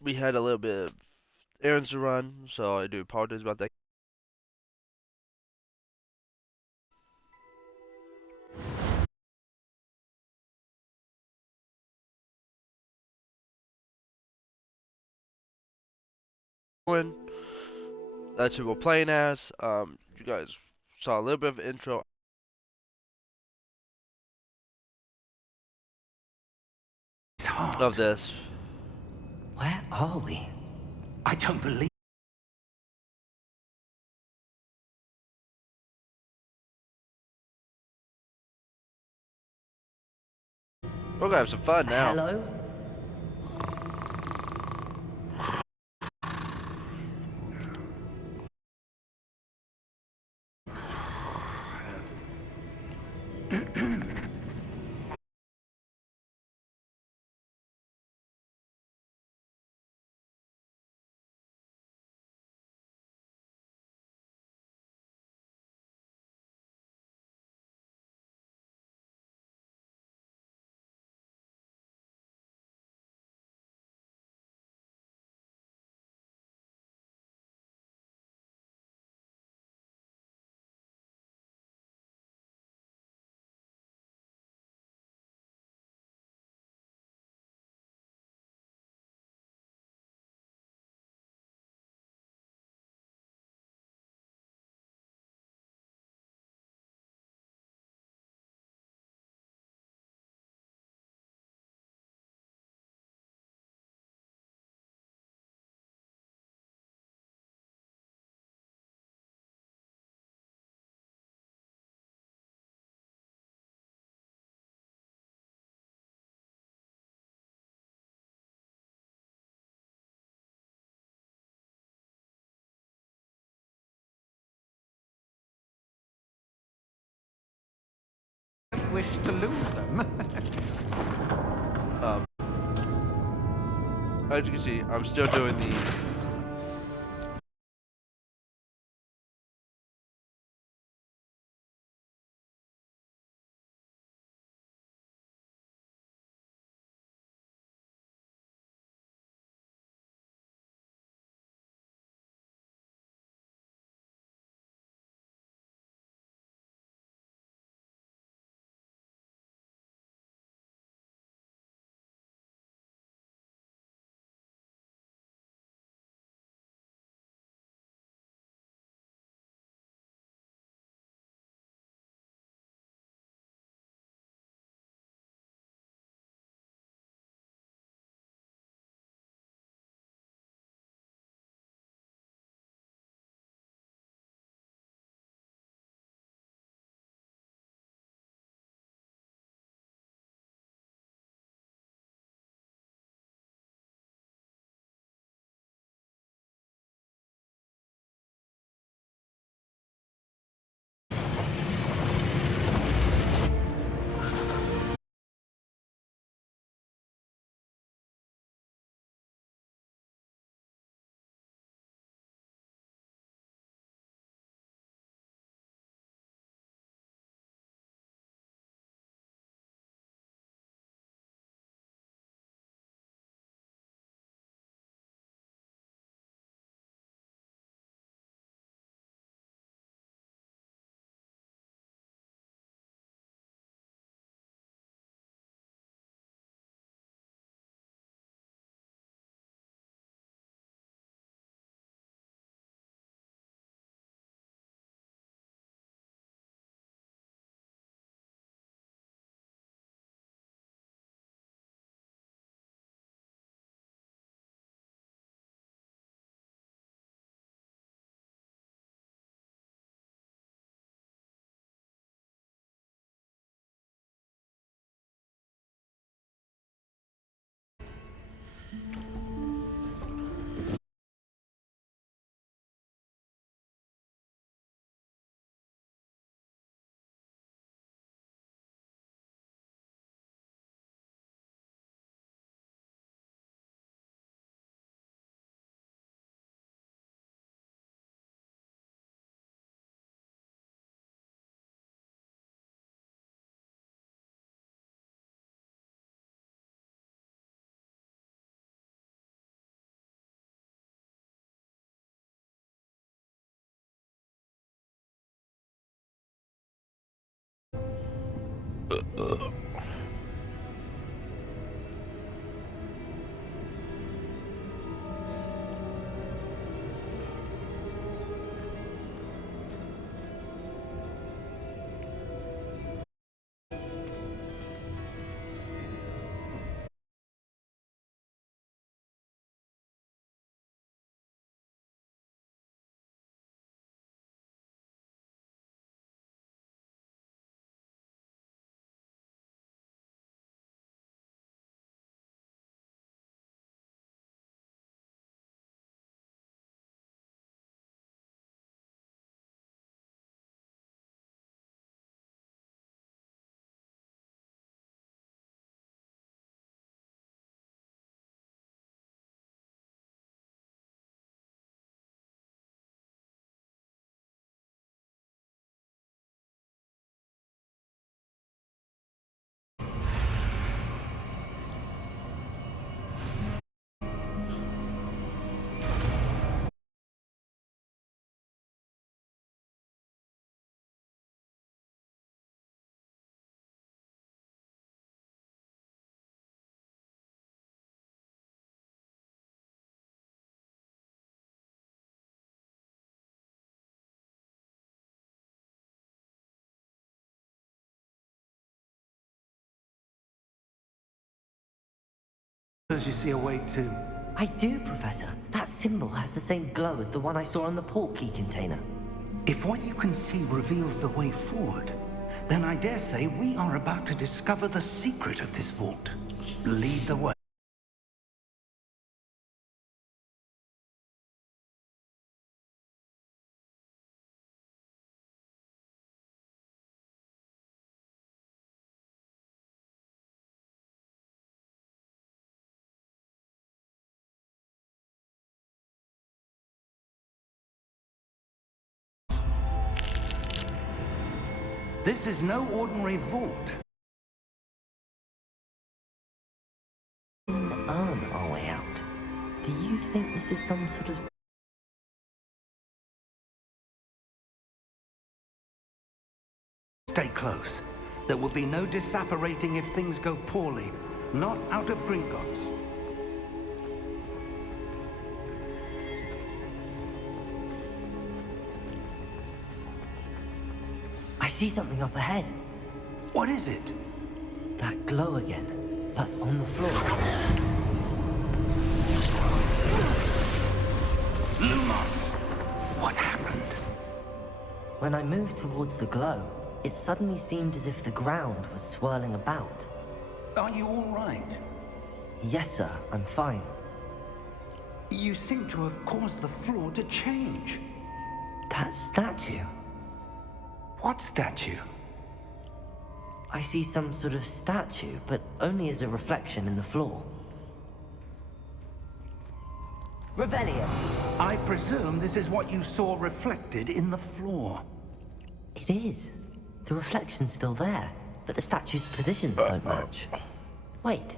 We had a little bit of errands to run, so I do apologize about that. That's who we're playing as. You guys saw a little bit of intro It's hard. of this. Where are we? I don't believe. We're gonna have some fun now. Hello? Wish to lose them. Um, as you can see, I'm still doing the Does you see a way too? I do, Professor. That symbol has the same glow as the one I saw on the port key container. If what you can see reveals the way forward, then I dare say we are about to discover the secret of this vault. Lead the way. This is no ordinary vault. Earn our way out. Do you think this is some sort of... Stay close. There will be no disapparating if things go poorly. Not out of Gringotts. I see something up ahead. What is it? That glow again, but on the floor. Lumos! What happened? When I moved towards the glow, it suddenly seemed as if the ground was swirling about. Are you all right? Yes, sir, I'm fine. You seem to have caused the floor to change. That statue. What statue? I see some sort of statue, but only as a reflection in the floor. Revelio! I presume this is what you saw reflected in the floor. It is. The reflection's still there, but the statue's positions don't match. Wait.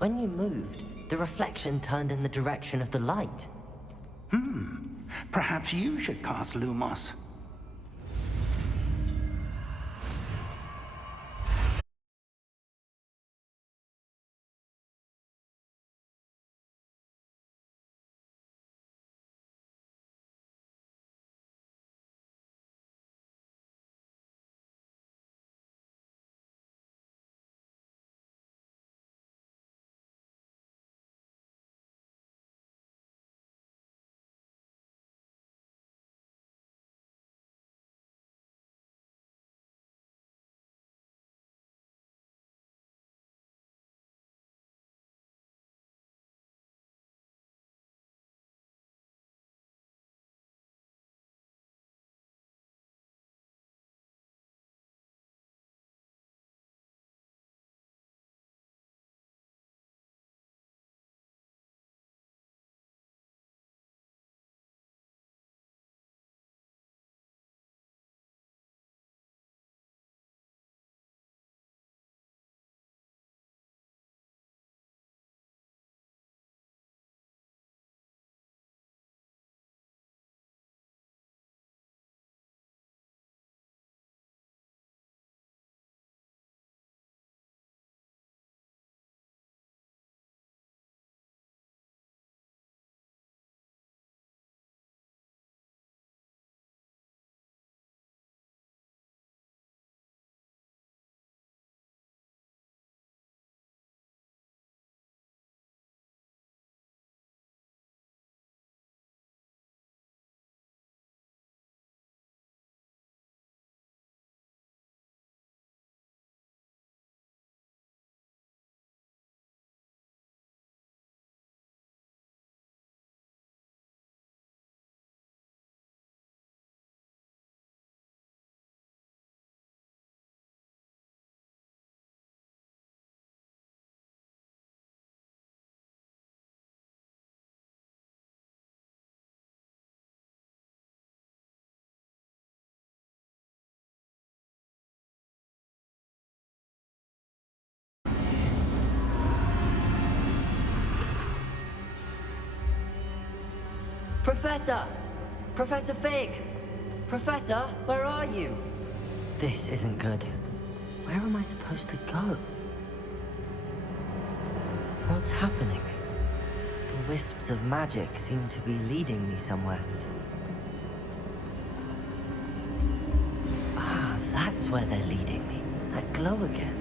When you moved, the reflection turned in the direction of the light. Perhaps you should cast Lumos. Professor! Professor Fig! Professor, where are you? This isn't good. Where am I supposed to go? What's happening? The wisps of magic seem to be leading me somewhere. Ah, that's where they're leading me. That glow again.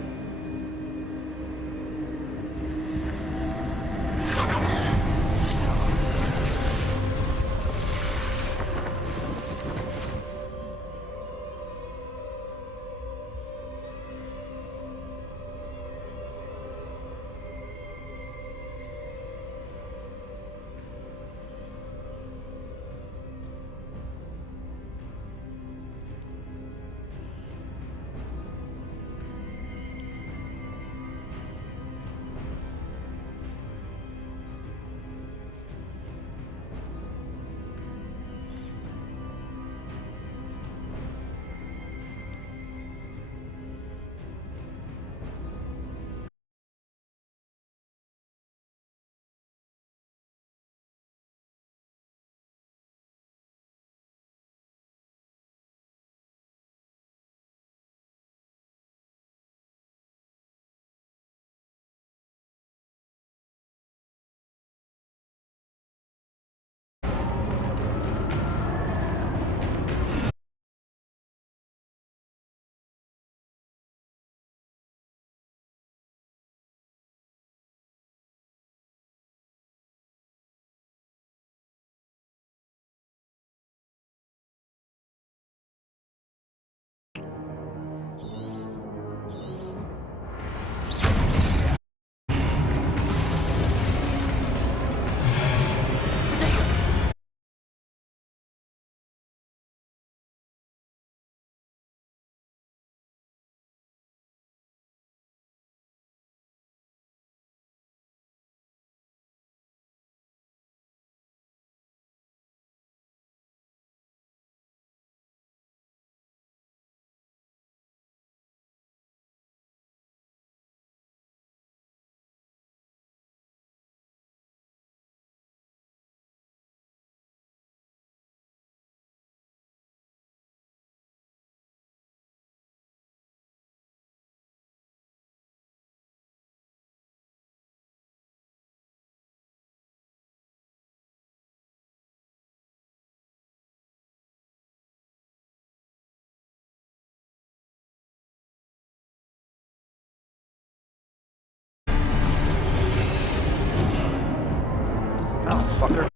Oh, fucker.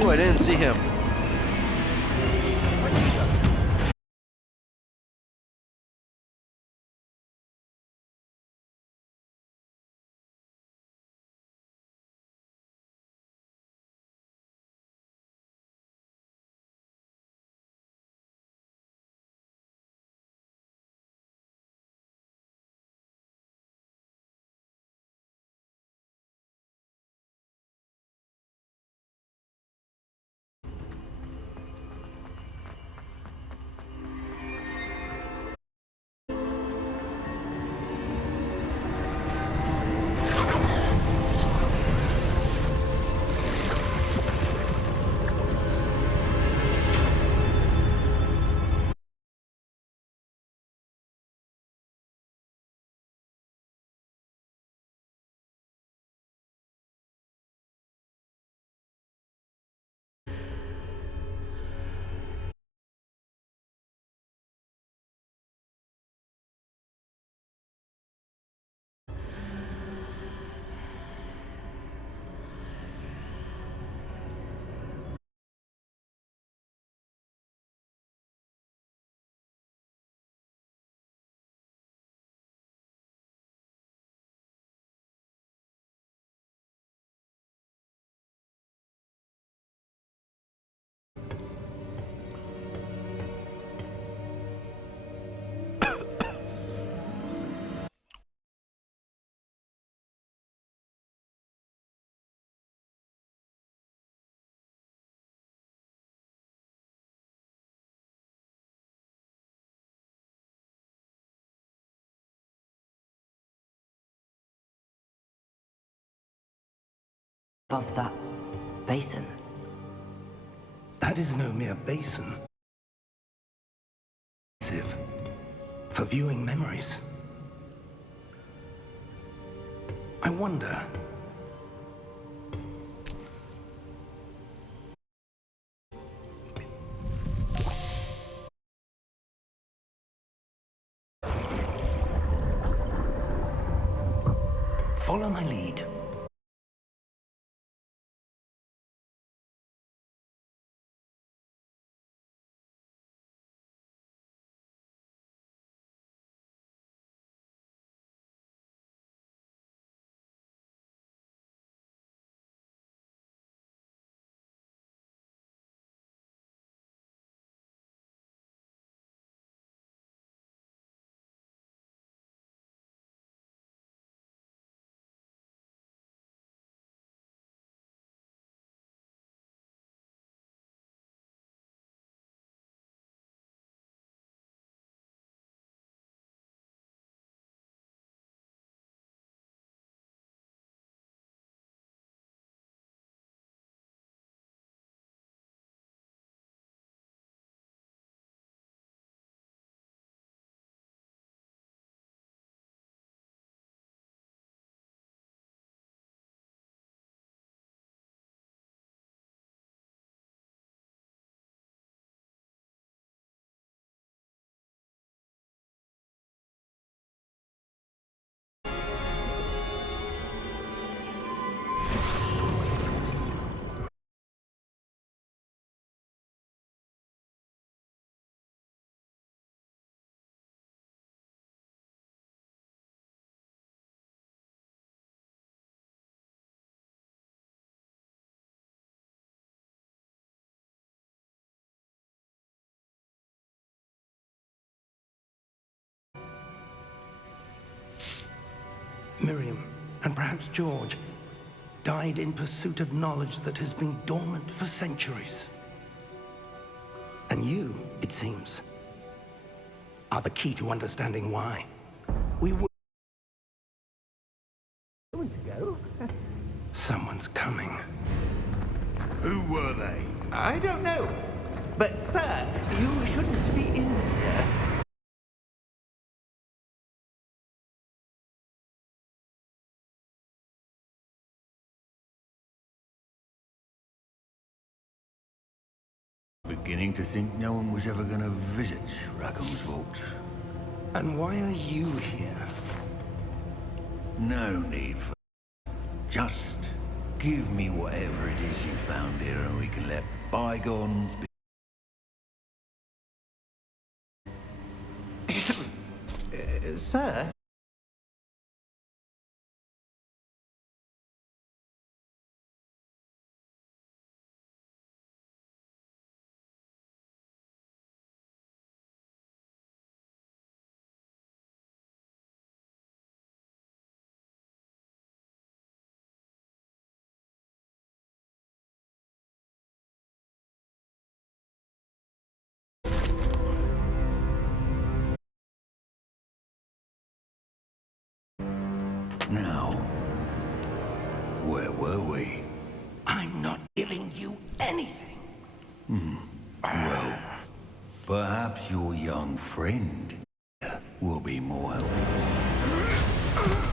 Oh, I didn't see him. above that basin. That is no mere basin. For viewing memories. I wonder. Follow my lead. Miriam, and perhaps George, died in pursuit of knowledge that has been dormant for centuries. And you, it seems, are the key to understanding why. We were... Someone's coming. Who were they? I don't know. But, sir, you shouldn't be in here. Beginning to think no one was ever gonna visit Rackham's vault. And why are you here? No need for... Just give me whatever it is you found here and we can let bygones be... Sir? Now, where were we? I'm not giving you anything. Well, perhaps your young friend will be more helpful.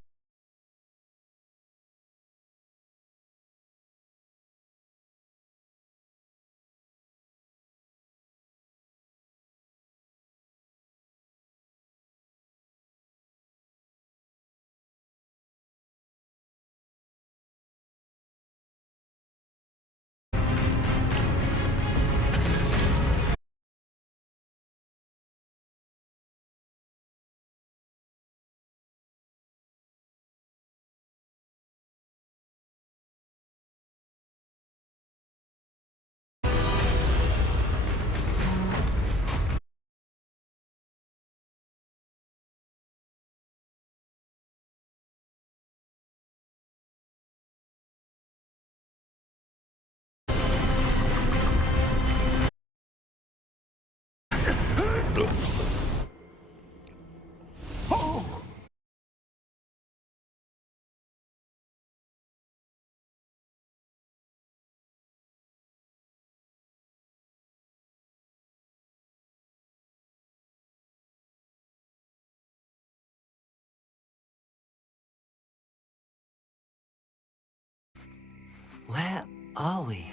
Where are we?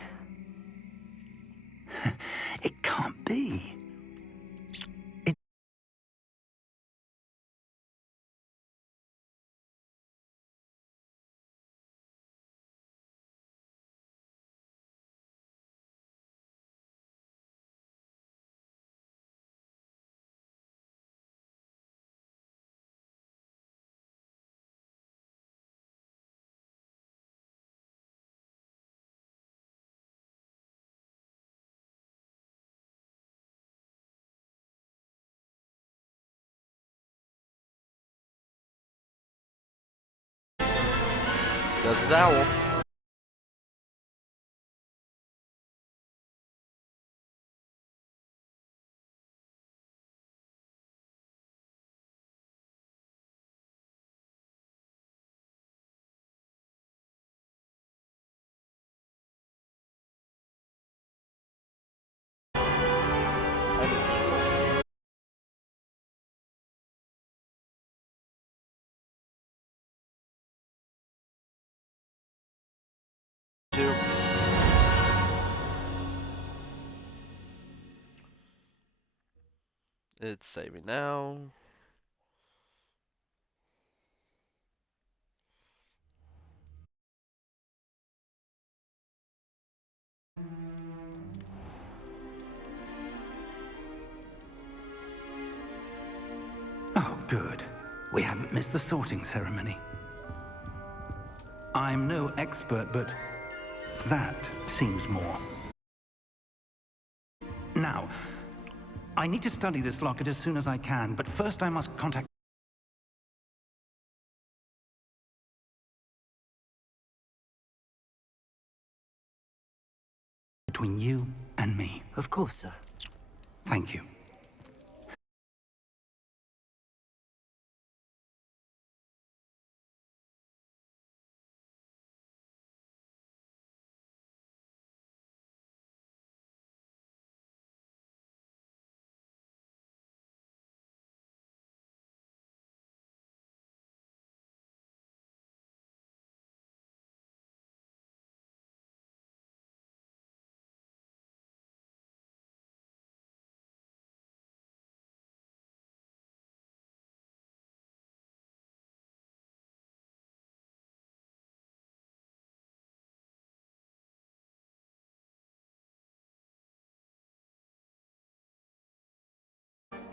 It can't be. There's the owl. Two. It's saving now. Oh, good. We haven't missed the sorting ceremony. I'm no expert, but that seems more. Now, I need to study this locket as soon as I can, but first I must contact... between you and me. Of course, sir. Thank you.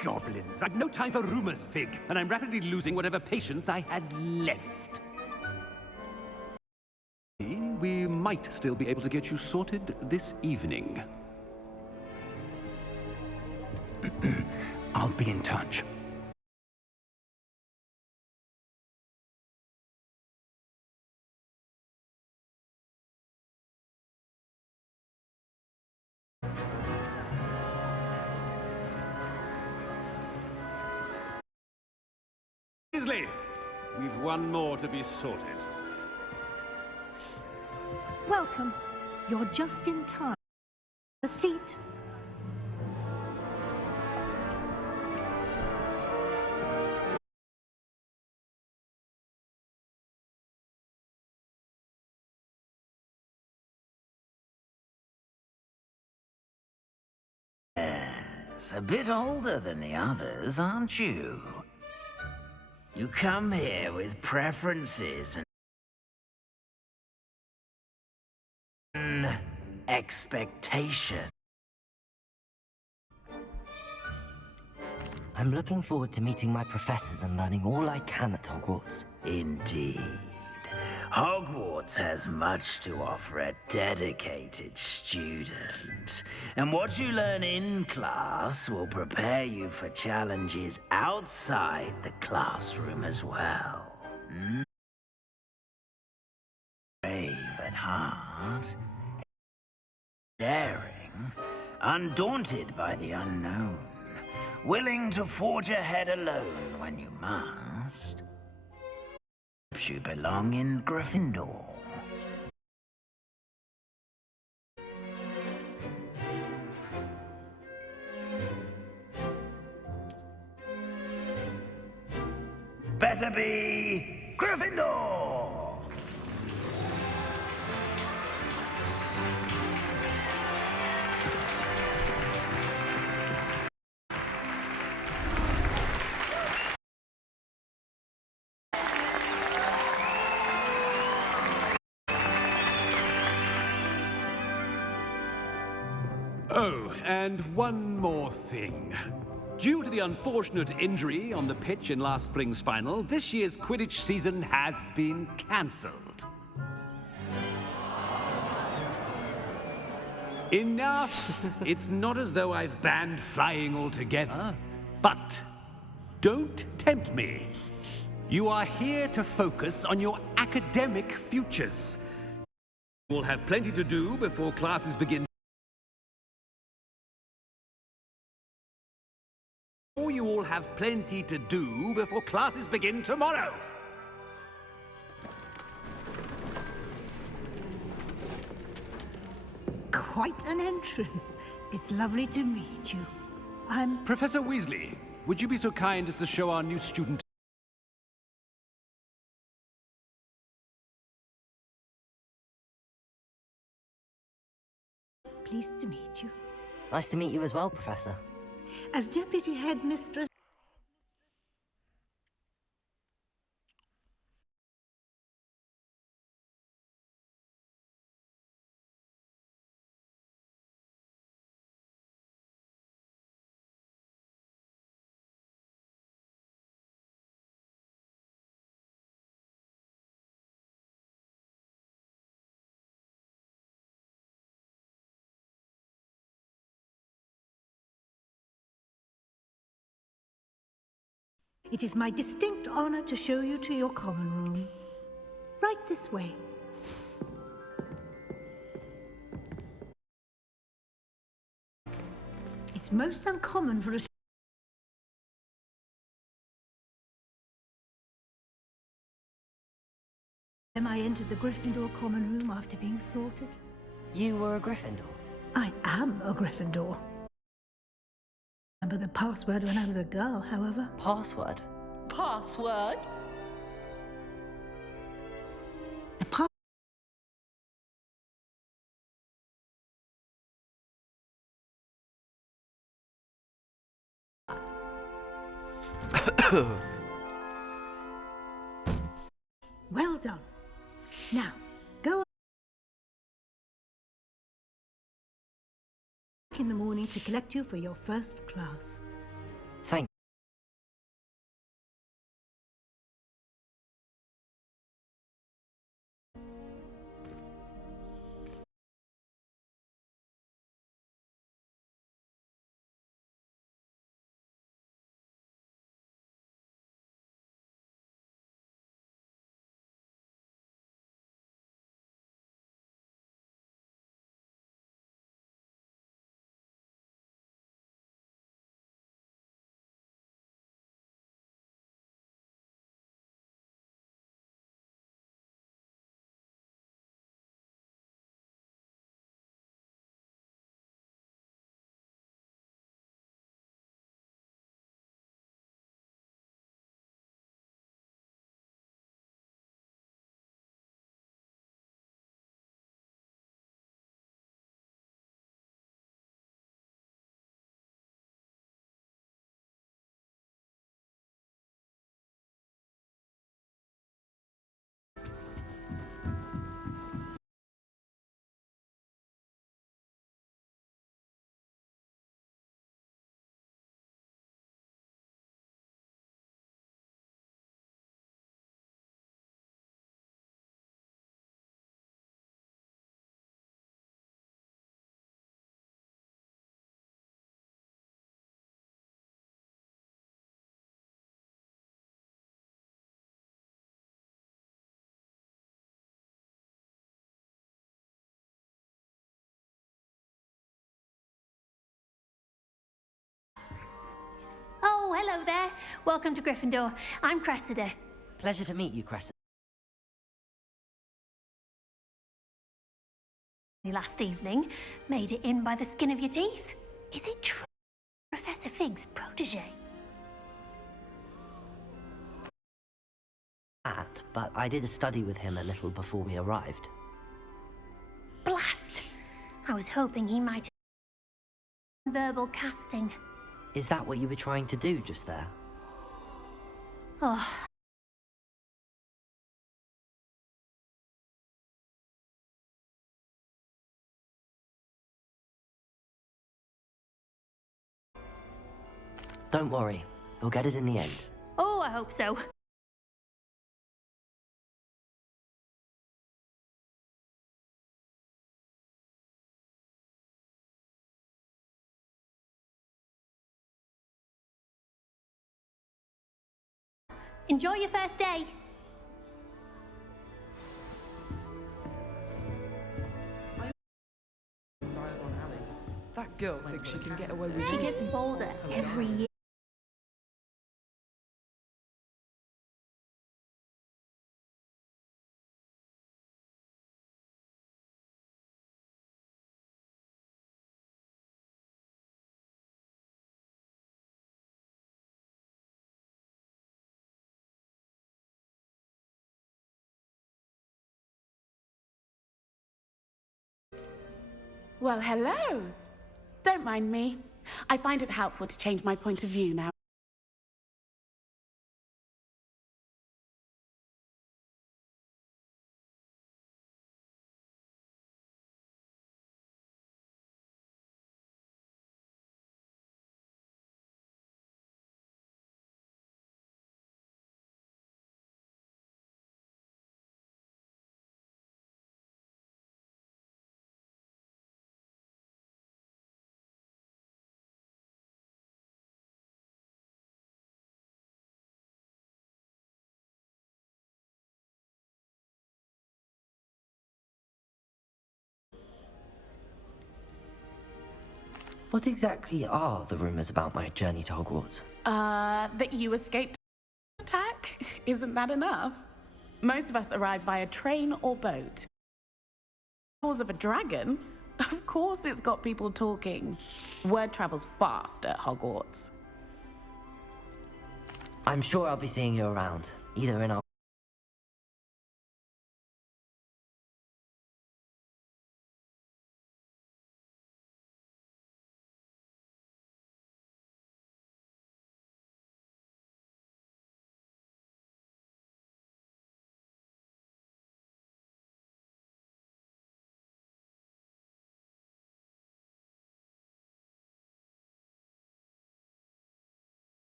Goblins. I've no time for rumors, Fig, and I'm rapidly losing whatever patience I had left. We might still be able to get you sorted this evening. I'll be in touch. Weasley, we've one more to be sorted. Welcome. You're just in time. A seat. Yes, a bit older than the others, aren't you? You come here with preferences and expectation. I'm looking forward to meeting my professors and learning all I can at Hogwarts. Indeed. Hogwarts has much to offer a dedicated student. And what you learn in class will prepare you for challenges outside the classroom as well. Brave at heart, daring, undaunted by the unknown, willing to forge ahead alone when you must. You belong in Gryffindor. Better be Gryffindor! Oh, and one more thing. Due to the unfortunate injury on the pitch in last spring's final, this year's Quidditch season has been cancelled. Enough! It's not as though I've banned flying altogether, but don't tempt me. You are here to focus on your academic futures. You will have plenty to do before classes begin. You all have plenty to do before classes begin tomorrow. Quite an entrance. It's lovely to meet you. I'm... Professor Weasley, would you be so kind as to show our new student? pleased to meet you. Nice to meet you as well, Professor. As Deputy Headmistress... It is my distinct honor to show you to your common room. Right this way. It's most uncommon for a... I entered the Gryffindor common room after being sorted. You were a Gryffindor? I am a Gryffindor. Remember the password when I was a girl, however. Password? Password? The pa- Well done. Now, go in the morning to collect you for your first class. Thank Oh, hello there. Welcome to Gryffindor. I'm Cressida. Pleasure to meet you, Cressida. Last evening, made it in by the skin of your teeth. Is it true? Professor Fig's protege? But I did study with him a little before we arrived. Blast! I was hoping he might... verbal casting. Is that what you were trying to do just there? Oh, Don't worry, you'll get it in the end. Oh, I hope so. Enjoy your first day. That girl thinks she can get away with She anything. gets bolder every year. Well, hello. Don't mind me. I find it helpful to change my point of view now. What exactly are the rumors about my journey to Hogwarts? That you escaped an attack? Isn't that enough? Most of us arrive via train or boat. Cause of a dragon? Of course it's got people talking. Word travels fast at Hogwarts. I'm sure I'll be seeing you around, either in our...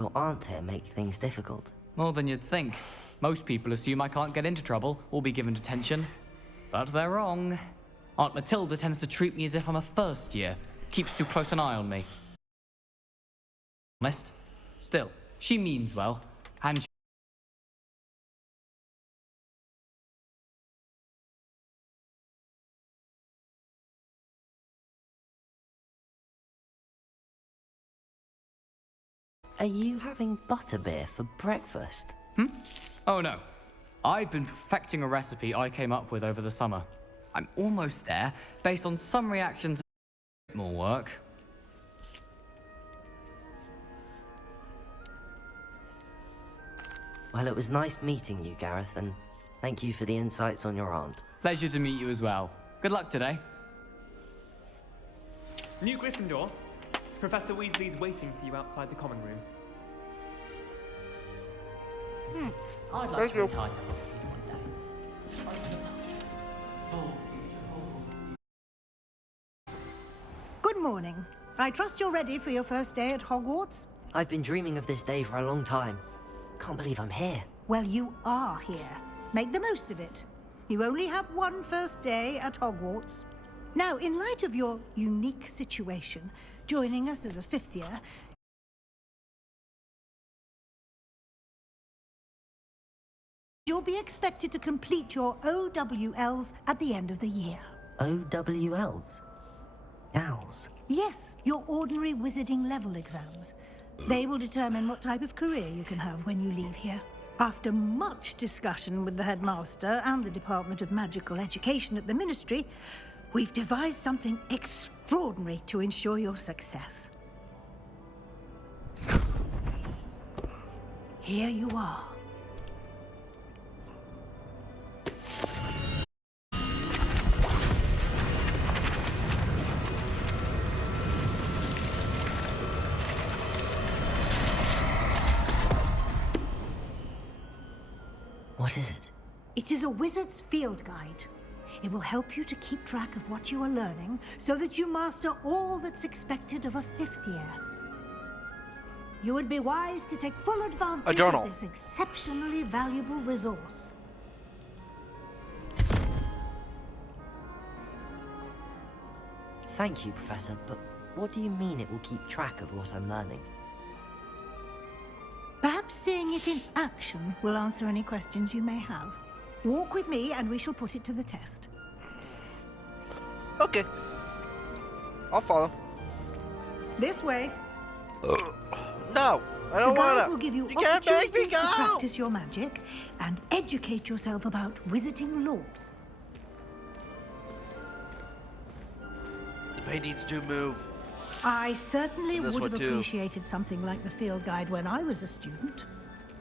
Your aunt here make things difficult. More than you'd think. Most people assume I can't get into trouble or be given detention. But they're wrong. Aunt Matilda tends to treat me as if I'm a first year. Keeps too close an eye on me. Honest. Still, she means well. And Are you having butterbeer for breakfast? oh no. I've been perfecting a recipe I came up with over the summer. I'm almost there, based on some reactions and more work. Well, it was nice meeting you, Gareth, and thank you for the insights on your aunt. Pleasure to meet you as well. Good luck today. New Gryffindor. Professor Weasley's waiting for you outside the common room. I'd like to retire Good morning. I trust you're ready for your first day at Hogwarts? I've been dreaming of this day for a long time. Can't believe I'm here. Well, you are here. Make the most of it. You only have one first day at Hogwarts. Now, in light of your unique situation, joining us as a fifth year, you'll be expected to complete your OWLs at the end of the year. OWLs? Owls? Yes, your ordinary wizarding level exams. They will determine what type of career you can have when you leave here. After much discussion with the headmaster and the Department of Magical Education at the Ministry, we've devised something extraordinary to ensure your success. Here you are. What is it? It is a wizard's field guide. It will help you to keep track of what you are learning so that you master all that's expected of a 5th year. You would be wise to take full advantage of this exceptionally valuable resource. Thank you, Professor, but what do you mean it will keep track of what I'm learning? Perhaps seeing it in action will answer any questions you may have. Walk with me and we shall put it to the test. Okay. I'll follow. This way. No, I don't The guide wanna. will give you can't make me opportunities to go. practice your magic and educate yourself about wizarding lore. The paint needs to move. I certainly And this would one have too. appreciated something like the field guide when I was a student.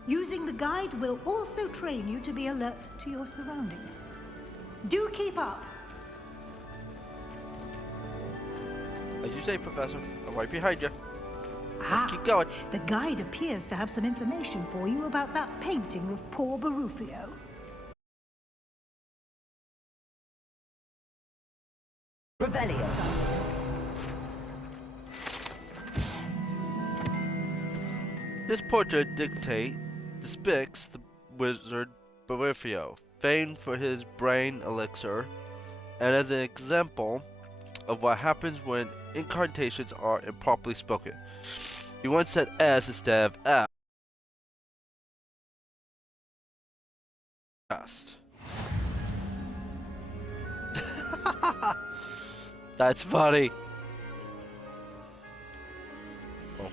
Using the guide will also train you to be alert to your surroundings. Do keep up. As you say, Professor. I'm right behind you. Ah, Keep going. the guide appears to have some information for you about that painting of poor Barufio. Revelio. This portrait depicts the wizard Barufio, famed for his brain elixir, and as an example of what happens when incantations are improperly spoken. He once said S instead of F. That's funny. Oh.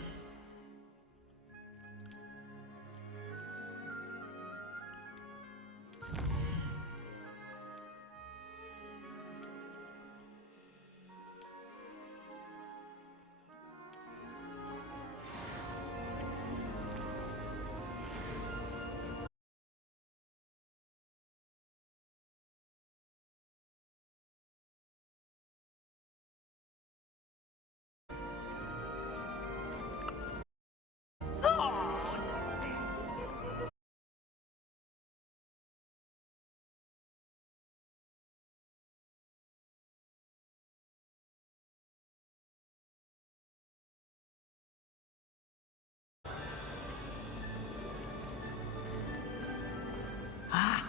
Ah,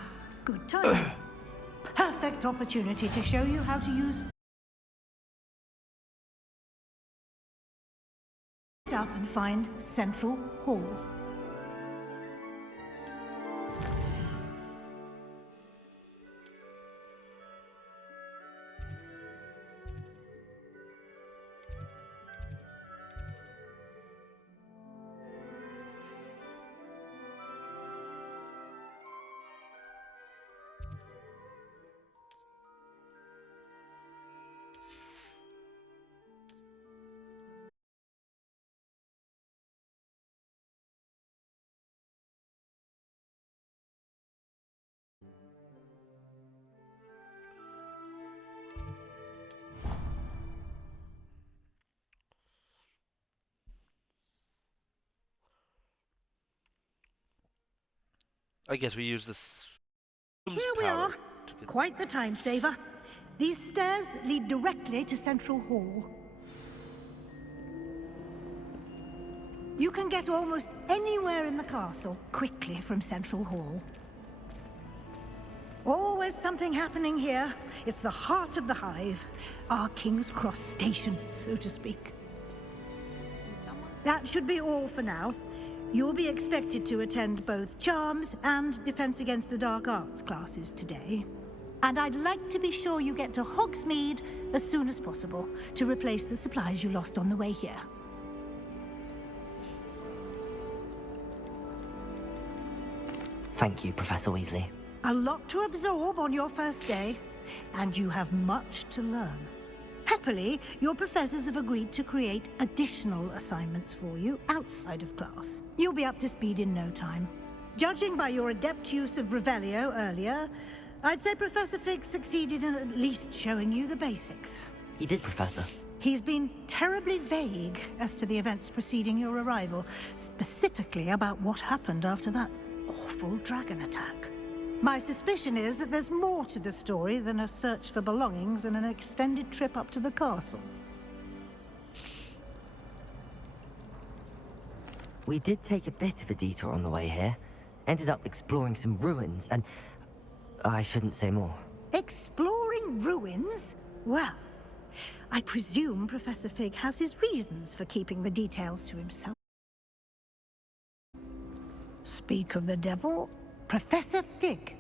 good timing. Perfect opportunity to show you how to use up and find Central Hall. I guess we use this. Here we power are. to get- Quite the time saver. These stairs lead directly to Central Hall. You can get almost anywhere in the castle quickly from Central Hall. Always something happening here. It's the heart of the hive. Our King's Cross station, so to speak. That should be all for now. You'll be expected to attend both Charms and Defense Against the Dark Arts classes today. And I'd like to be sure you get to Hogsmeade as soon as possible to replace the supplies you lost on the way here. Thank you, Professor Weasley. A lot to absorb on your first day, and you have much to learn. Happily, your professors have agreed to create additional assignments for you outside of class. You'll be up to speed in no time. Judging by your adept use of Revelio earlier, I'd say Professor Fig succeeded in at least showing you the basics. He did, Professor. He's been terribly vague as to the events preceding your arrival, specifically about what happened after that awful dragon attack. My suspicion is that there's more to the story than a search for belongings and an extended trip up to the castle. We did take a bit of a detour on the way here. Ended up exploring some ruins and... I shouldn't say more. Exploring ruins? Well, I presume Professor Fig has his reasons for keeping the details to himself. Speak of the devil, Professor Fig.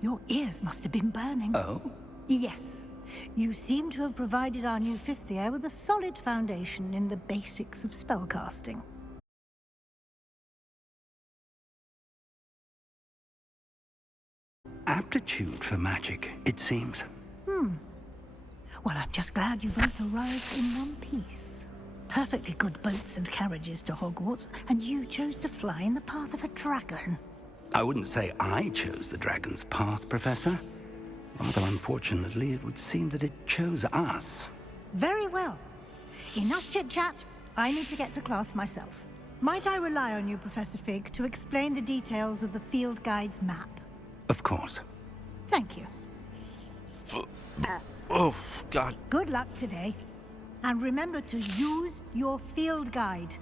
Your ears must have been burning. Oh? Yes. You seem to have provided our new fifth year with a solid foundation in the basics of spellcasting. Aptitude for magic, it seems. Well, I'm just glad you both arrived in one piece. Perfectly good boats and carriages to Hogwarts, and you chose to fly in the path of a dragon. I wouldn't say I chose the dragon's path, Professor. Rather unfortunately, it would seem that it chose us. Very well. Enough chit-chat. I need to get to class myself. Might I rely on you, Professor Fig, to explain the details of the field guide's map? Of course. Thank you. Oh, God. Good luck today. And remember to use your field guide.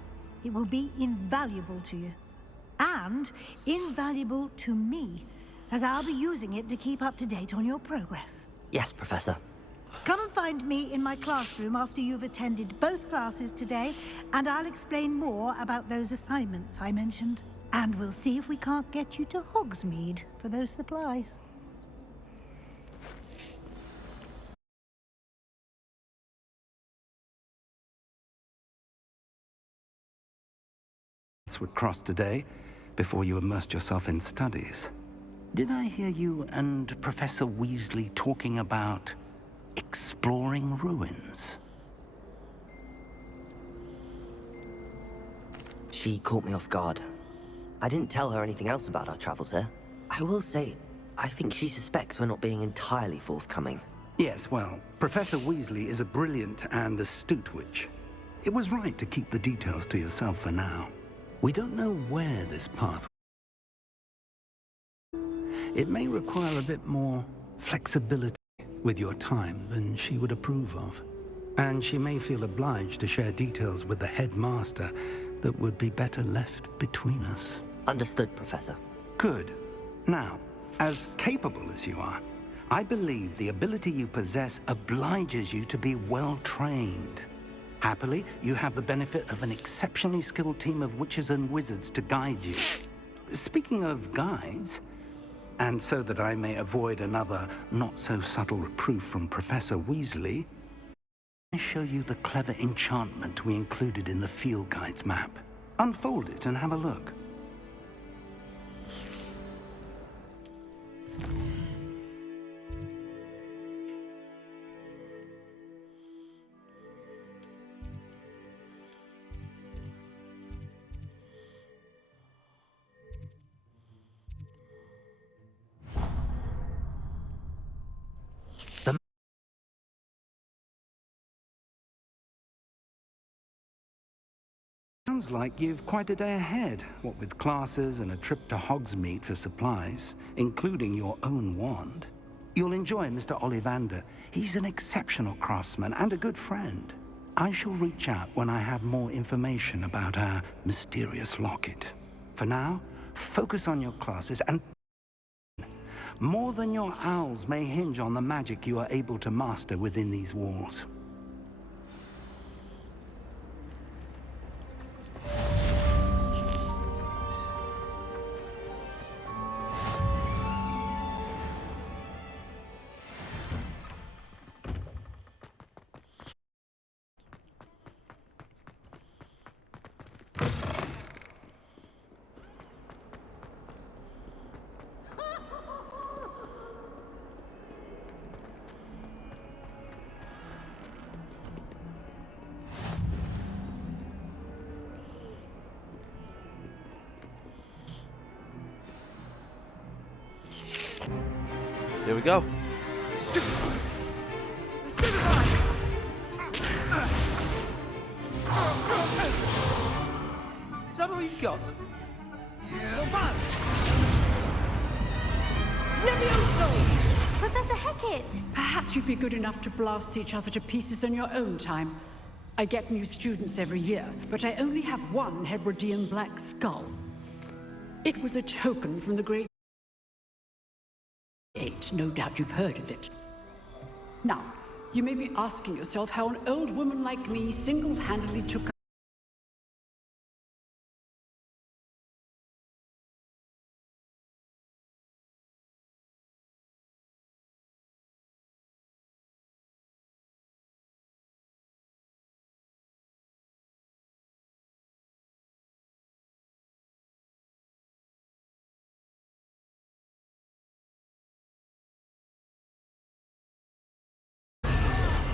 It will be invaluable to you. And invaluable to me, as I'll be using it to keep up to date on your progress. Yes, Professor. Come and find me in my classroom after you've attended both classes today, and I'll explain more about those assignments I mentioned. And we'll see if we can't get you to Hogsmeade for those supplies. Would cross today before you immersed yourself in studies. Did I hear you and Professor Weasley talking about exploring ruins? She caught me off guard. I didn't tell her anything else about our travels here. I will say, I think she suspects we're not being entirely forthcoming. Yes, well, Professor Weasley is a brilliant and astute witch. It was right to keep the details to yourself for now. We don't know where this path... It may require a bit more flexibility with your time than she would approve of. And she may feel obliged to share details with the headmaster that would be better left between us. Understood, Professor. Good. Now, as capable as you are, I believe the ability you possess obliges you to be well-trained. Happily, you have the benefit of an exceptionally skilled team of witches and wizards to guide you. Speaking of guides, and so that I may avoid another not-so-subtle reproof from Professor Weasley, I show you the clever enchantment we included in the field guide's map. Unfold it and have a look. Sounds like you've quite a day ahead, what with classes and a trip to Hogsmeade for supplies, including your own wand. You'll enjoy Mr. Ollivander. He's an exceptional craftsman and a good friend. I shall reach out when I have more information about our mysterious locket. For now, focus on your classes and... More than your owls may hinge on the magic you are able to master within these walls. Here we go. Is that all you've got? Professor Hecat! Perhaps you'd be good enough to blast each other to pieces on your own time. I get new students every year, but I only have one Hebridean black skull. It was a token from the Great Eight. No doubt you've heard of it. Now, you may be asking yourself how an old woman like me single-handedly took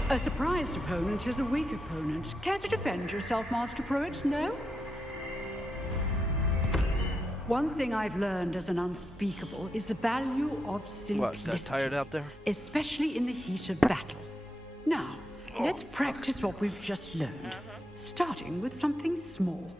a surprised opponent is a weak opponent. Care to defend yourself, Master Pruitt? No? One thing I've learned as an unspeakable is the value of simplicity. What, got tired out there? Especially in the heat of battle. Now, let's practice what we've just learned, starting with something small.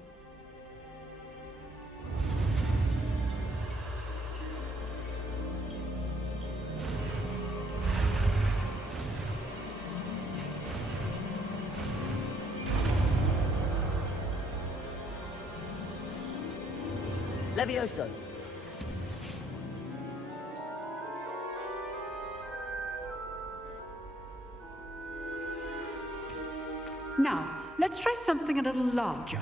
Levioso. Now, let's try something a little larger.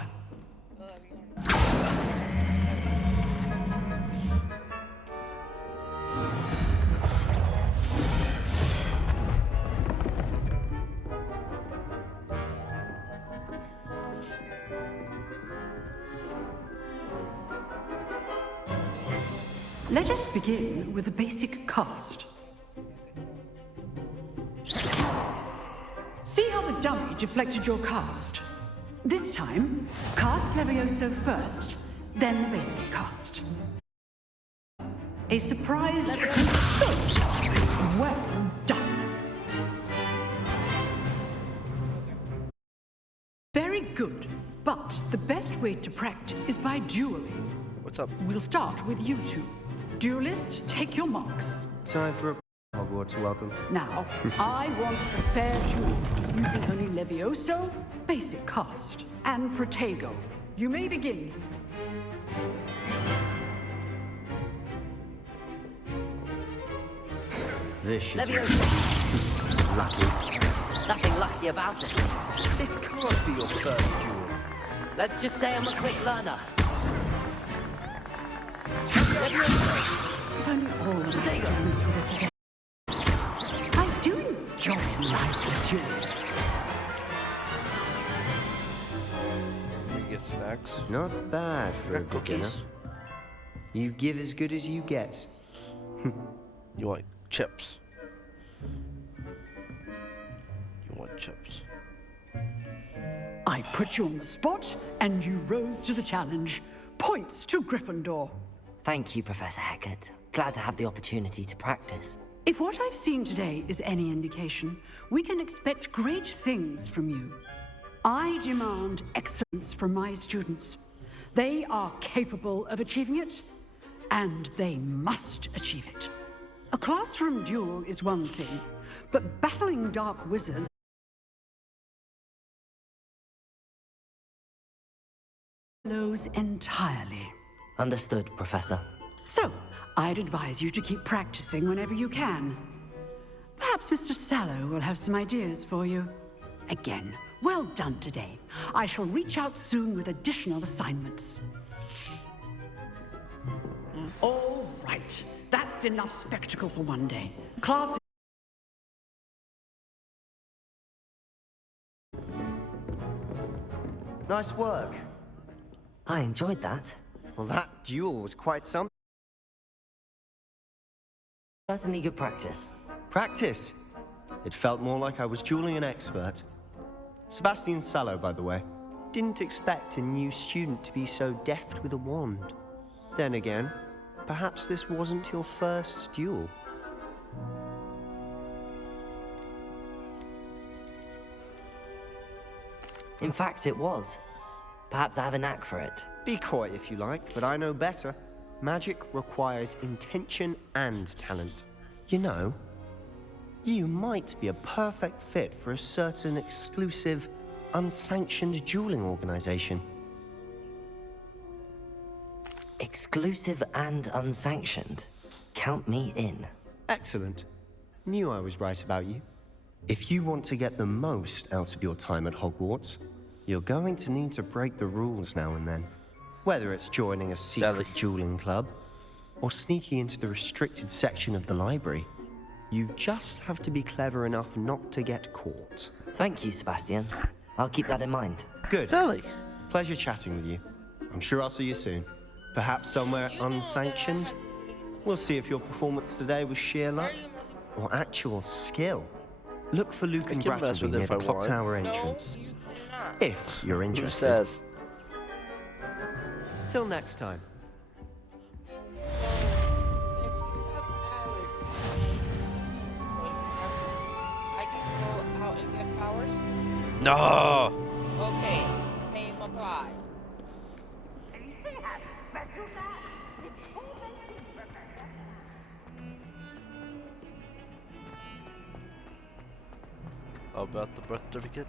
Let us begin with a basic cast. See how the dummy deflected your cast? This time, cast Levioso first, then the basic cast. A surprise. Good. Well done. Very good. But the best way to practice is by dueling. What's up? We'll start with you two. Duelists, take your marks. Time for a Hogwarts welcome. Now, I want a fair duel, using only Levioso, basic cast, and Protego. You may begin. This should be Levioso. lucky. Nothing lucky about it. This can't be your first duel. Let's just say I'm a quick learner. If only all the students were this again. I do enjoy life duels. You get snacks. Not bad for a Got beginner. cookies. You give as good as you get. You want chips. You want chips. I put you on the spot, and you rose to the challenge. Points to Gryffindor. Thank you, Professor Hecat. Glad to have the opportunity to practice. If what I've seen today is any indication, we can expect great things from you. I demand excellence from my students. They are capable of achieving it, and they must achieve it. A classroom duel is one thing, but battling dark wizards blows entirely. Understood, Professor. So, I'd advise you to keep practicing whenever you can. Perhaps Mr. Sallow will have some ideas for you. Again, well done today. I shall reach out soon with additional assignments. All right, that's enough spectacle for one day. Class. Nice work. I enjoyed that. Well, that duel was quite something. Certainly good practice. Practice. It felt more like I was dueling an expert. Sebastian Sallow, by the way. Didn't expect a new student to be so deft with a wand. Then again, perhaps this wasn't your first duel. In fact, it was. Perhaps I have a knack for it. Be coy if you like, but I know better. Magic requires intention and talent. You know, you might be a perfect fit for a certain exclusive, unsanctioned dueling organization. Exclusive and unsanctioned. Count me in. Excellent. Knew I was right about you. If you want to get the most out of your time at Hogwarts, you're going to need to break the rules now and then. Whether it's joining a secret dueling club, or sneaking into the restricted section of the library, you just have to be clever enough not to get caught. Thank you, Sebastian. I'll keep that in mind. Good. Pleasure chatting with you. I'm sure I'll see you soon. Perhaps somewhere unsanctioned? We'll see if your performance today was sheer luck or actual skill. Look for Luke and Brattleby near the clock tower entrance. If you're interested. Till next time. No. Okay, same apply. How about the birth certificate?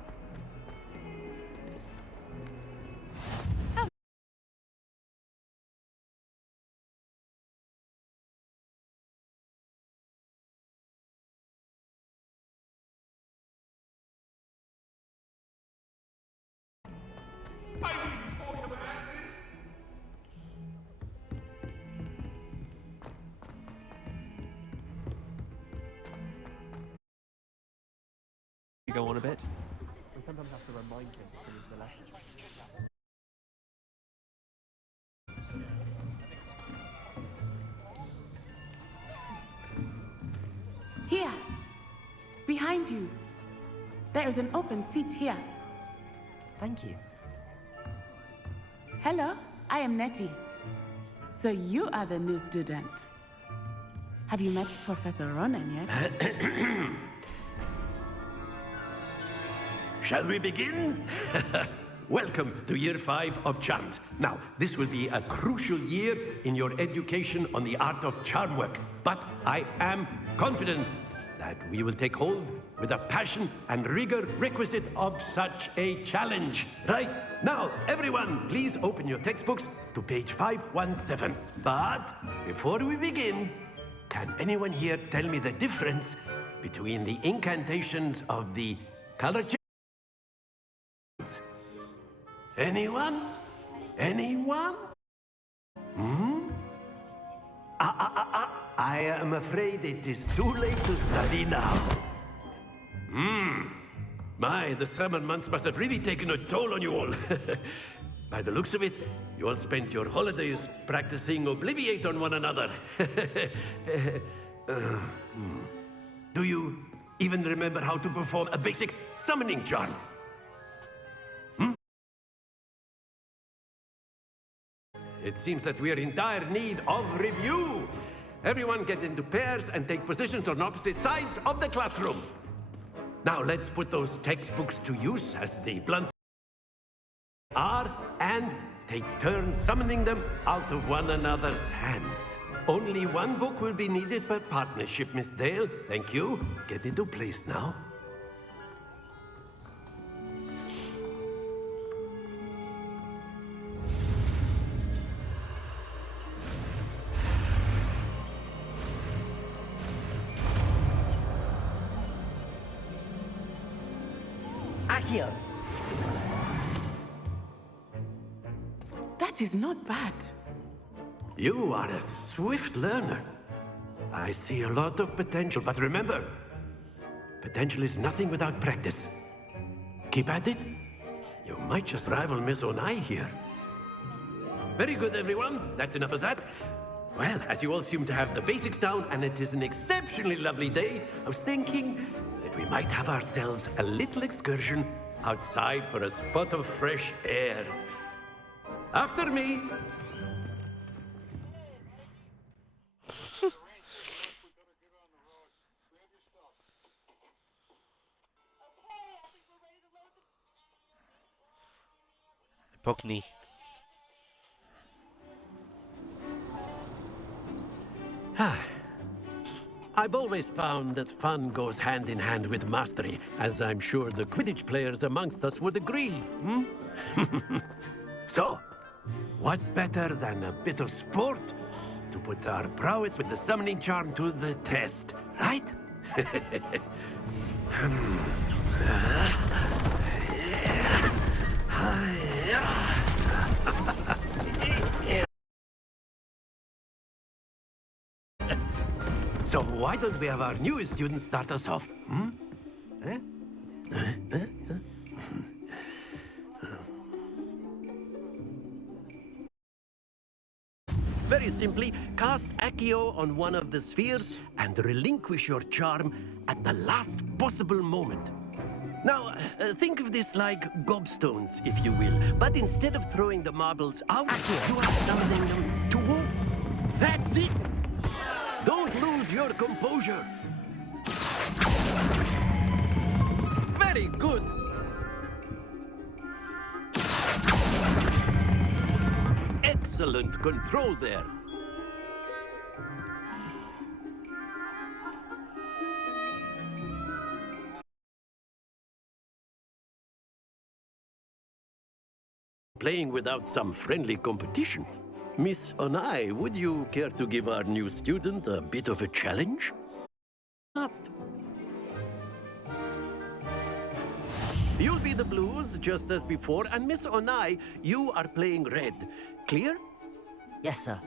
Go on a bit. We sometimes have to remind him to finish the lesson. Here, behind you. There is an open seat here. Thank you. Hello, I am Nettie. So you are the new student. Have you met Professor Ronan yet? Shall we begin? Welcome to Year 5 of Charms. Now, this will be a crucial year in your education on the art of charm work. But I am confident that we will take hold with the passion and rigor requisite of such a challenge. Right, now, everyone, please open your textbooks to page 517. But before we begin, can anyone here tell me the difference between the incantations of the color change? Anyone? Anyone? I am afraid it is too late to study now. My, the summer months must have really taken a toll on you all. By the looks of it, you all spent your holidays practicing Obliviate on one another. Do you even remember how to perform a basic summoning charm? It seems that we are in dire need of review. Everyone get into pairs and take positions on opposite sides of the classroom. Now let's put those textbooks to use as the blunt are and take turns summoning them out of one another's hands. Only one book will be needed per partnership, Miss Dale. Thank you. Get into place now. Accio! That is not bad. You are a swift learner. I see a lot of potential, but remember, potential is nothing without practice. Keep at it. You might just rival Miss Onai here. Very good, everyone. That's enough of that. Well, as you all seem to have the basics down, and it is an exceptionally lovely day, I was thinking that we might have ourselves a little excursion outside for a spot of fresh air. After me. Pokney. I've always found that fun goes hand in hand with mastery, as I'm sure the Quidditch players amongst us would agree, hmm? So, what better than a bit of sport to put our prowess with the summoning charm to the test, right? So why don't we have our newest student start us off? Hmm? Eh? Very simply, cast Accio on one of the spheres and relinquish your charm at the last possible moment. Now, think of this like gobstones, if you will. But instead of throwing the marbles out, you are summoning them to walk. That's it! Don't lose your composure. Very good. Excellent control there. Playing without some friendly competition. Miss Onai, would you care to give our new student a bit of a challenge? Up. You'll be the blues, just as before, and Miss Onai, you are playing red. Clear? Yes, sir.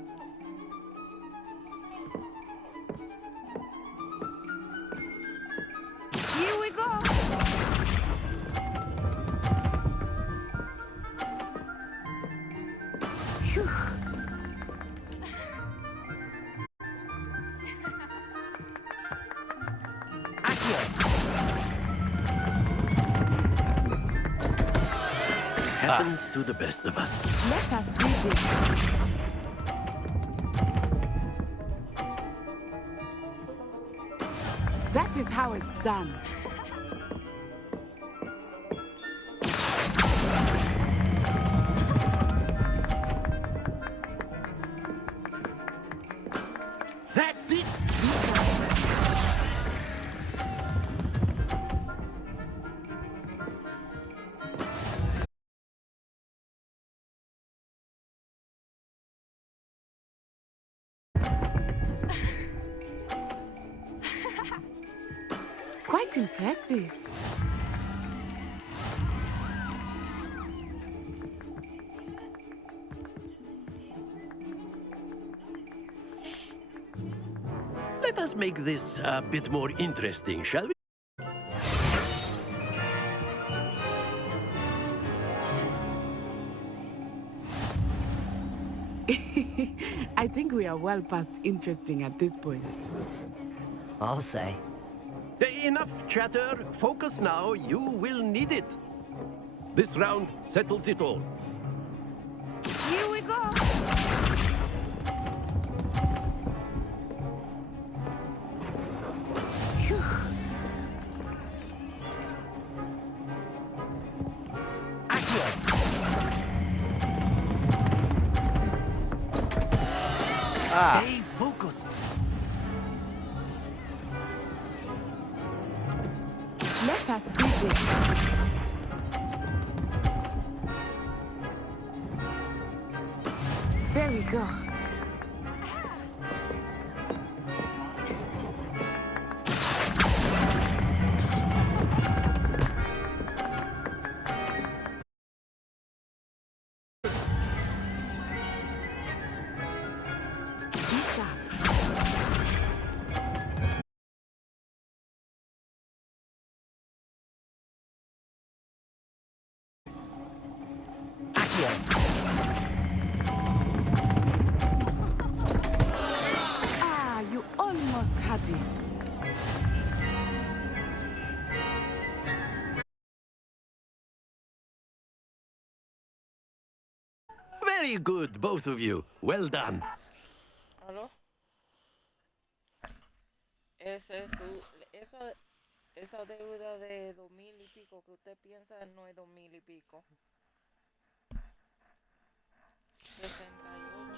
Here we go! Phew. Happens to the best of us. Let us see this. That is how it's done. That's it! Quite impressive. Let us make this a bit more interesting, shall we? I think we are well past interesting at this point. I'll say. Enough chatter. Focus now. You will need it. This round settles it all. Here we go! Phew. Stay focused. Let us see this. There we go. Ah, you almost had it. Very good, both of you. Well done. ¿Aló? Esa deuda de 2000 y pico que usted piensa no es 2000 y pico.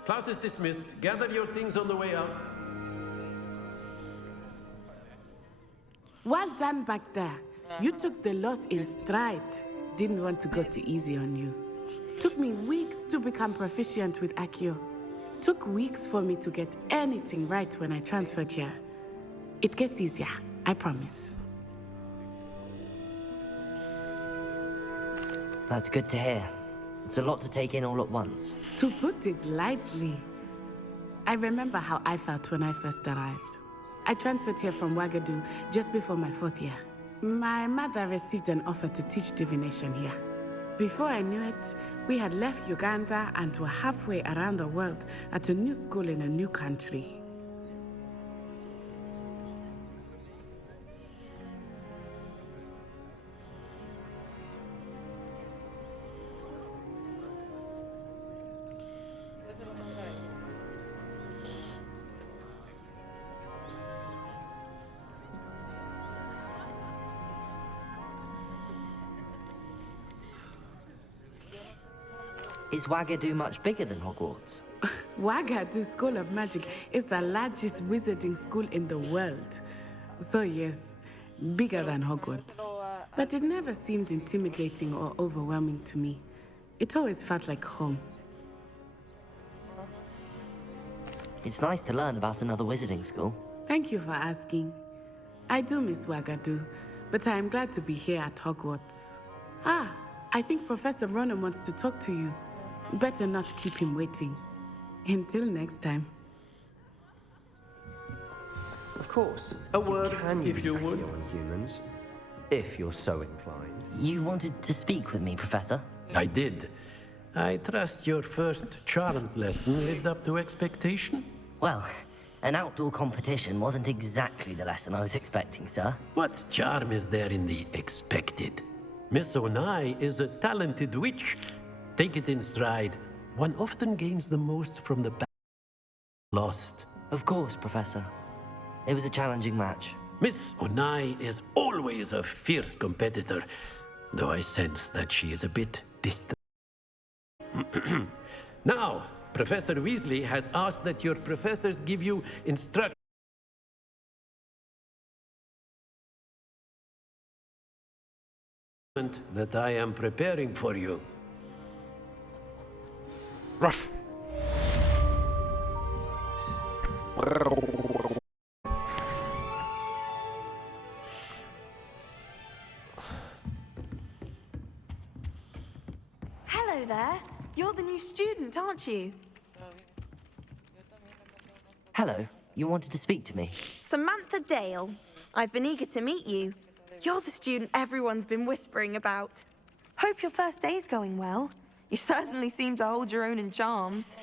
Class is dismissed. Gather your things on the way out. Well done back there. You took the loss in stride. Didn't want to go too easy on you. Took me weeks to become proficient with Accio. Took weeks for me to get anything right when I transferred here. It gets easier, I promise. That's good to hear. It's a lot to take in all at once. To put it lightly, I remember how I felt when I first arrived. I transferred here from Wagadu just before my 4th year. My mother received an offer to teach divination here. Before I knew it, we had left Uganda and were halfway around the world at a new school in a new country. Is Wagadu much bigger than Hogwarts? Wagadu School of Magic is the largest wizarding school in the world. So yes, bigger than Hogwarts. But it never seemed intimidating or overwhelming to me. It always felt like home. It's nice to learn about another wizarding school. Thank you for asking. I do miss Wagadu, but I am glad to be here at Hogwarts. Ah, I think Professor Ronan wants to talk to you. Better not keep him waiting. Until next time. Of course. A word, Can if you would. on humans, if you're so inclined. You wanted to speak with me, Professor? I did. I trust your first charms lesson lived up to expectation? Well, an outdoor competition wasn't exactly the lesson I was expecting, sir. What charm is there in the expected? Miss Onai is a talented witch. Take it in stride. One often gains the most from the lost. Of course, Professor. It was a challenging match. Miss Onai is always a fierce competitor, though I sense that she is a bit distant. Now, Professor Weasley has asked that your professors give you instructions that I am preparing for you. Ruff. Hello there. You're the new student, aren't you? Hello. You wanted to speak to me? Samantha Dale. I've been eager to meet you. You're the student everyone's been whispering about. Hope your first day's going well. You certainly seem to hold your own in charms.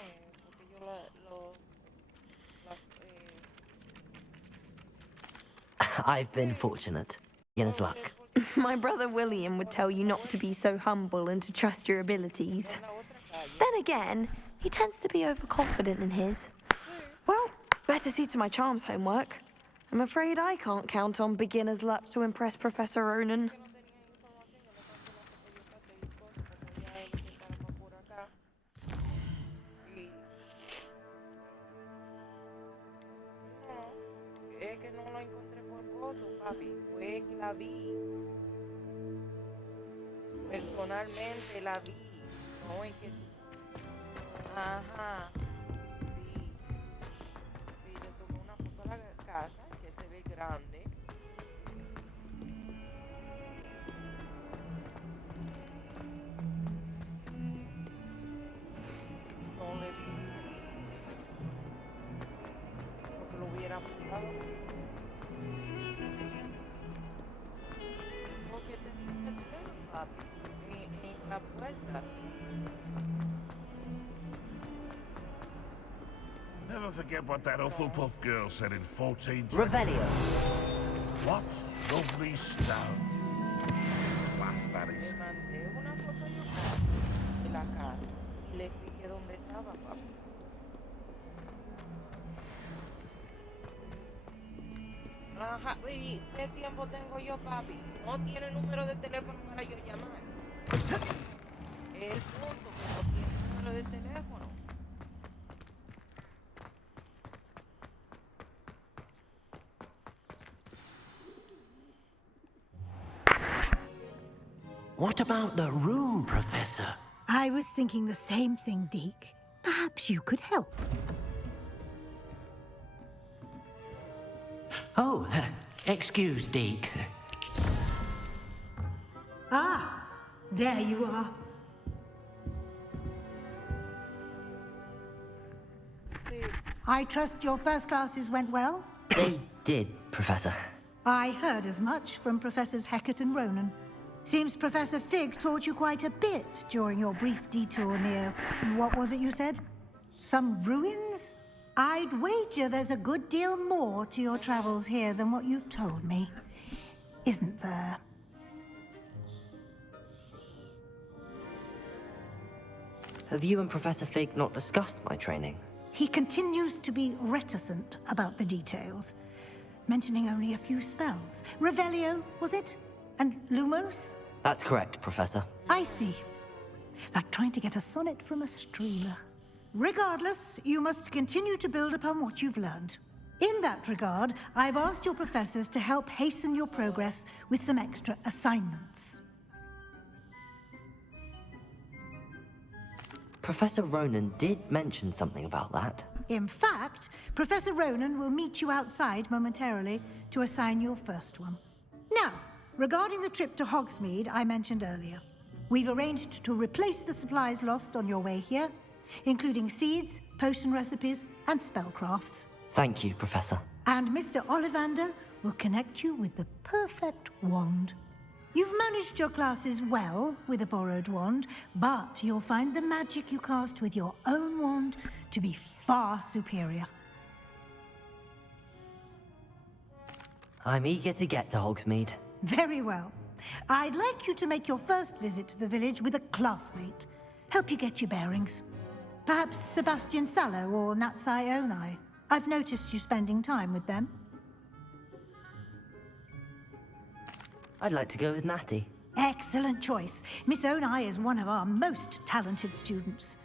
I've been fortunate. Beginner's luck. My brother William would tell you not to be so humble and to trust your abilities. Then again, he tends to be overconfident in his. Well, better see to my charms homework. I'm afraid I can't count on beginner's luck to impress Professor Ronan. Fue que la vi. Personalmente la vi. No es que. Ajá. Sí. Sí, le tomé una foto a la casa que se ve grande. No le vi. Porque lo hubiera apuntado. En la puerta. Never forget what that Hufflepuff girl said in 14... Revelio. What? Lovely stone. Class, that is. Le mandé una foto de la casa y le expliqué dónde estaba, papi. Ajá, ¿y qué tiempo tengo yo, papi? No tiene número de teléfono para yo llamar. Es el punto, que no tiene número de teléfono. What about the room, Professor? I was thinking the same thing, Deke. Perhaps you could help. Oh, excuse, Deke. Ah, there you are. I trust your first classes went well? They did, Professor. I heard as much from Professors Hecat and Ronan. Seems Professor Fig taught you quite a bit during your brief detour near... what was it you said? Some ruins? I'd wager there's a good deal more to your travels here than what you've told me. Isn't there? Have you and Professor Fig not discussed my training? He continues to be reticent about the details, mentioning only a few spells. Revelio, was it? And Lumos? That's correct, Professor. I see. Like trying to get a sonnet from a streamer. Regardless, you must continue to build upon what you've learned. In that regard, I've asked your professors to help hasten your progress with some extra assignments. Professor Ronan did mention something about that. In fact, Professor Ronan will meet you outside momentarily to assign your first one. Now, regarding the trip to Hogsmeade I mentioned earlier, we've arranged to replace the supplies lost on your way here, including seeds, potion recipes, and spellcrafts. Thank you, Professor. And Mr. Ollivander will connect you with the perfect wand. You've managed your classes well with a borrowed wand, but you'll find the magic you cast with your own wand to be far superior. I'm eager to get to Hogsmeade. Very well. I'd like you to make your first visit to the village with a classmate. Help you get your bearings. Perhaps Sebastian Sallow or Natsai Onai. I've noticed you spending time with them. I'd like to go with Natty. Excellent choice. Miss Onai is one of our most talented students.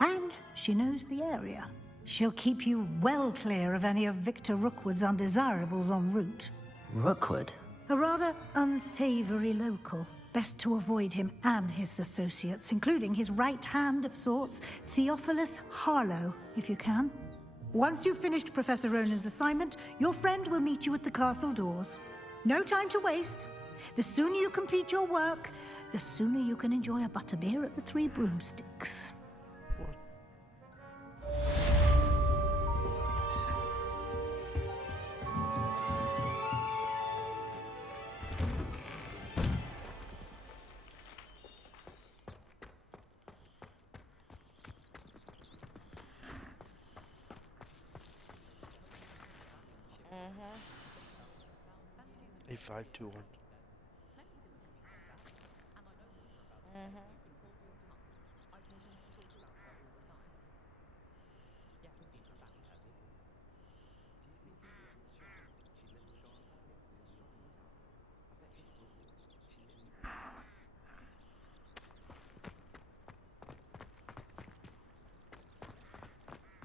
And she knows the area. She'll keep you well clear of any of Victor Rookwood's undesirables en route. Rookwood? A rather unsavory local. Best to avoid him and his associates, including his right hand of sorts, Theophilus Harlow, if you can. Once you've finished Professor Ronan's assignment, your friend will meet you at the castle doors. No time to waste. The sooner you complete your work, the sooner you can enjoy a butterbeer at the Three Broomsticks. A521.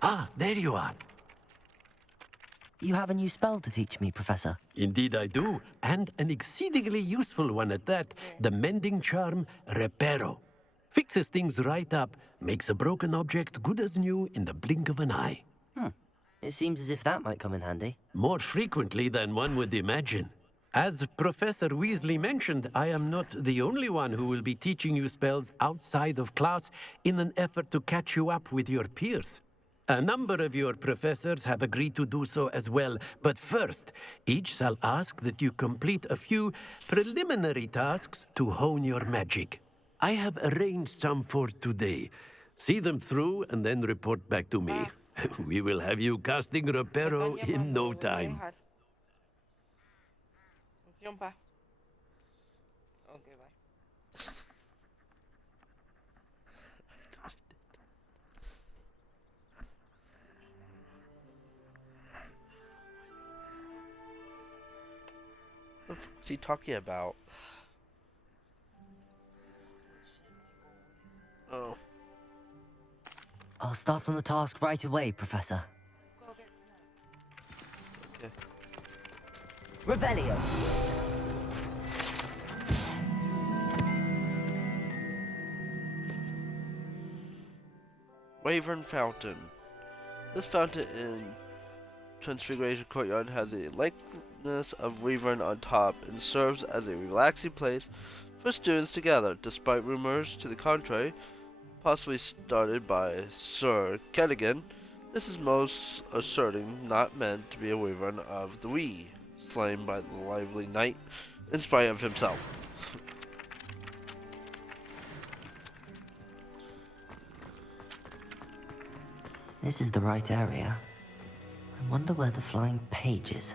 Ah, there you are. You have a new spell to teach me, Professor. Indeed I do, and an exceedingly useful one at that. The mending charm, Reparo. Fixes things right up, makes a broken object good as new in the blink of an eye. It seems as if that might come in handy. More frequently than one would imagine. As Professor Weasley mentioned, I am not the only one who will be teaching you spells outside of class in an effort to catch you up with your peers. A number of your professors have agreed to do so as well, but first, each shall ask that you complete a few preliminary tasks to hone your magic. I have arranged some for today. See them through and then report back to me. We will have you casting Reparo in no time. What the fuck is he talking about? Oh. I'll start on the task right away, Professor. Okay. Revelio! Wyvern Fountain. This fountain in Transfiguration Courtyard has a likeness of Wyvern on top and serves as a relaxing place for students to gather, despite rumors to the contrary, possibly started by Sir Cadogan. This is most asserting not meant to be a Wyvern of the Wee, slain by the lively knight in spite of himself. This is the right area. I wonder where the flying page is.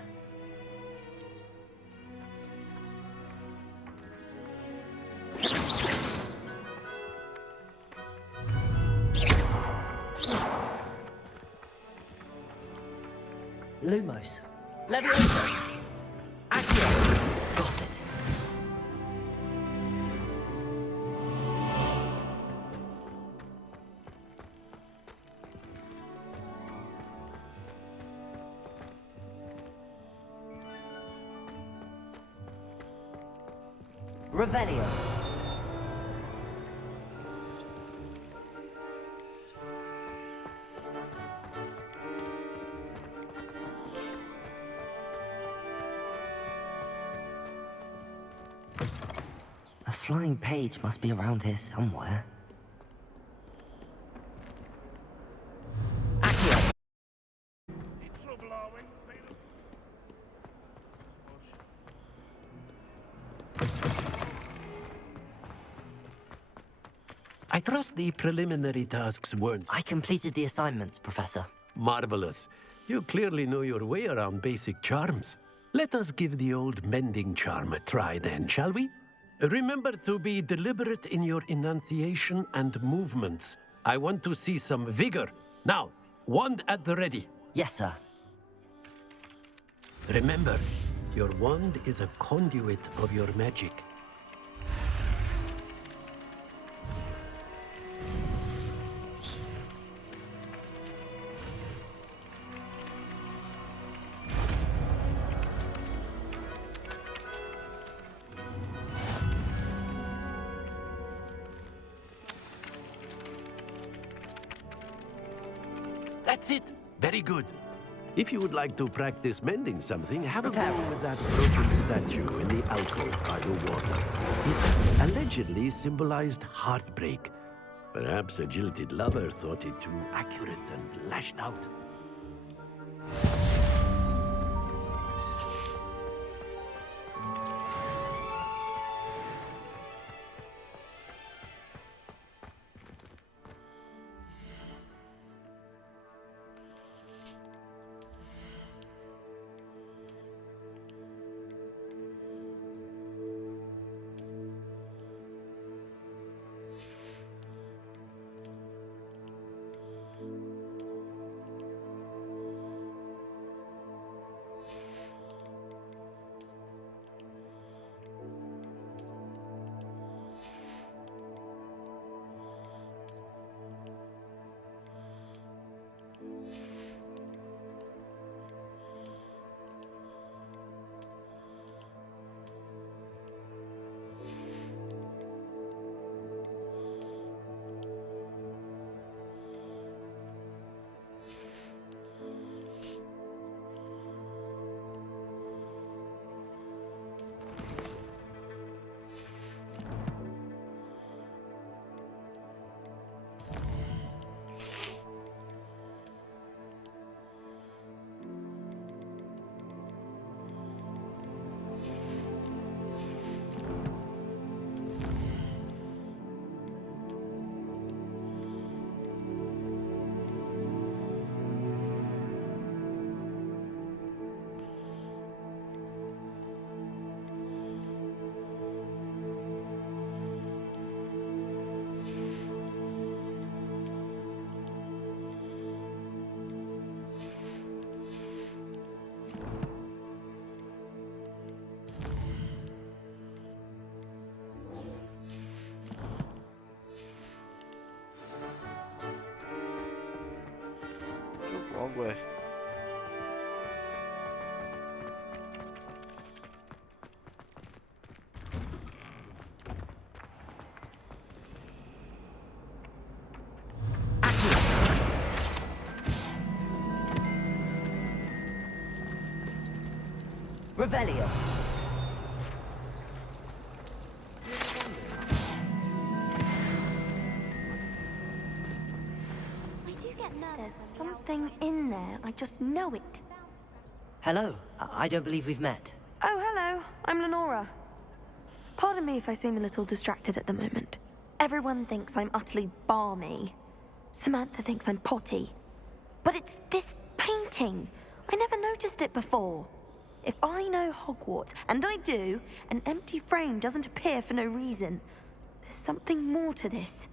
Lumos. Leviosa. Accio. Got it. Revelio. A flying page must be around here somewhere. Accio. In trouble, are we? I trust the preliminary tasks weren't... I completed the assignments, Professor. Marvelous. You clearly know your way around basic charms. Let us give the old mending charm a try then, shall we? Remember to be deliberate in your enunciation and movements. I want to see some vigor. Now, wand at the ready. Yes, sir. Remember, your wand is a conduit of your magic. That's it. Very good. If you would like to practice mending something, have a go with that broken statue in the alcove by the water. It allegedly symbolized heartbreak. Perhaps a jilted lover thought it too accurate and lashed out. Wrong way. Revelio. There's something in there. I just know it. Hello. I don't believe we've met. Oh, hello. I'm Lenora. Pardon me if I seem a little distracted at the moment. Everyone thinks I'm utterly balmy. Samantha thinks I'm potty. But it's this painting. I never noticed it before. If I know Hogwarts, and I do, an empty frame doesn't appear for no reason. There's something more to this.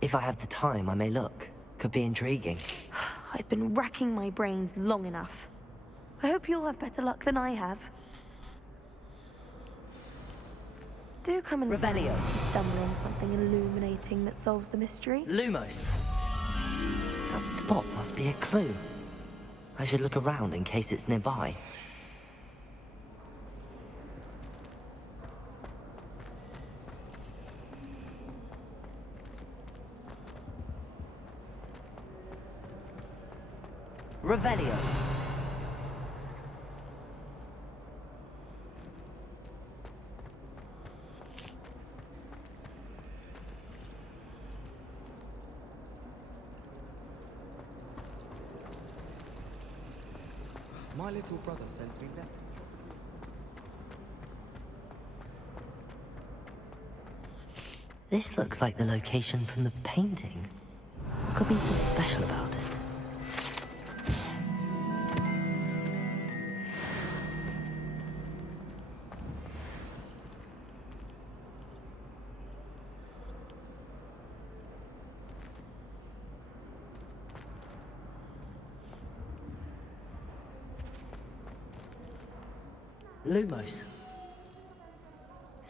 If I have the time, I may look. Could be intriguing. I've been racking my brains long enough. I hope you'll have better luck than I have. Do come and Revelio. if you stumble on something illuminating that solves the mystery. Lumos. That spot must be a clue. I should look around in case it's nearby. Revelio. My little brother sent me that. This looks like the location from the painting. What could be so special about it? Lumos.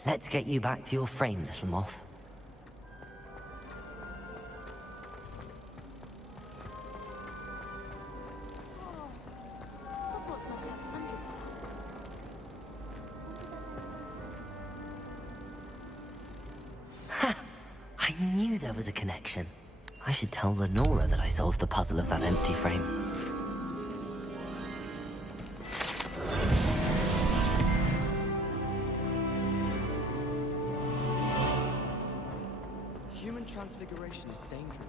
Let's get you back to your frame, little moth. Ha! I knew there was a connection. I should tell Lenora that I solved the puzzle of that empty frame. Human transfiguration is dangerous.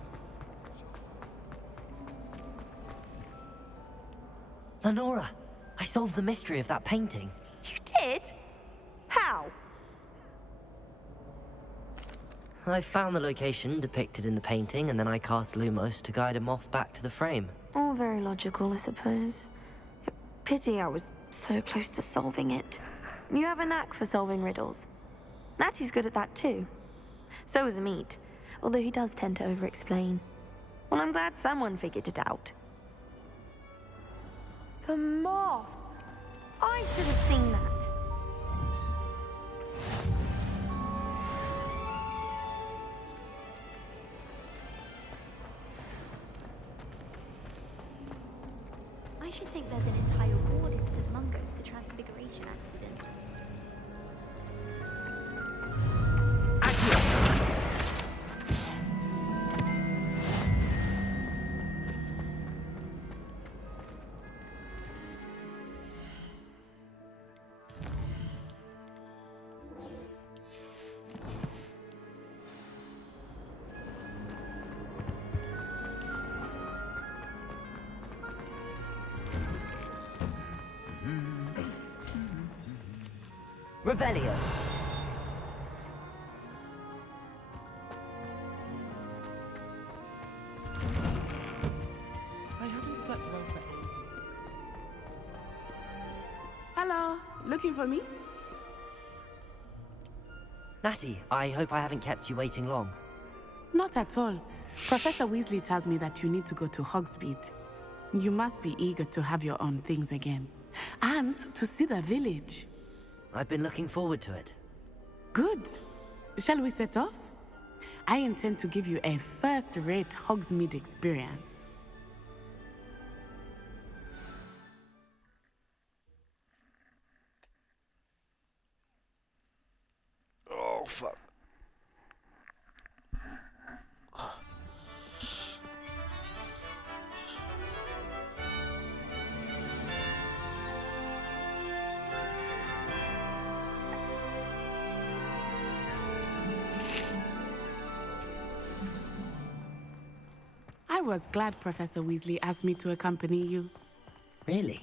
Lenora, I solved the mystery of that painting. You did? How? I found the location depicted in the painting, and then I cast Lumos to guide a moth back to the frame. All very logical, I suppose. Pity I was so close to solving it. You have a knack for solving riddles. Natty's good at that too. So is Amit, although he does tend to over-explain. Well, I'm glad someone figured it out. The moth! I should have seen that. I should think there's an entire audience of Mungos for Transfiguration accident. Revelio. I haven't slept well for Hello, looking for me? Natty, I hope I haven't kept you waiting long. Not at all. Professor Weasley tells me that you need to go to Hogsmeade. You must be eager to have your own things again. And to see the village. I've been looking forward to it. Good. Shall we set off? I intend to give you a first-rate Hogsmeade experience. Oh, fuck. was glad Professor Weasley asked me to accompany you. Really?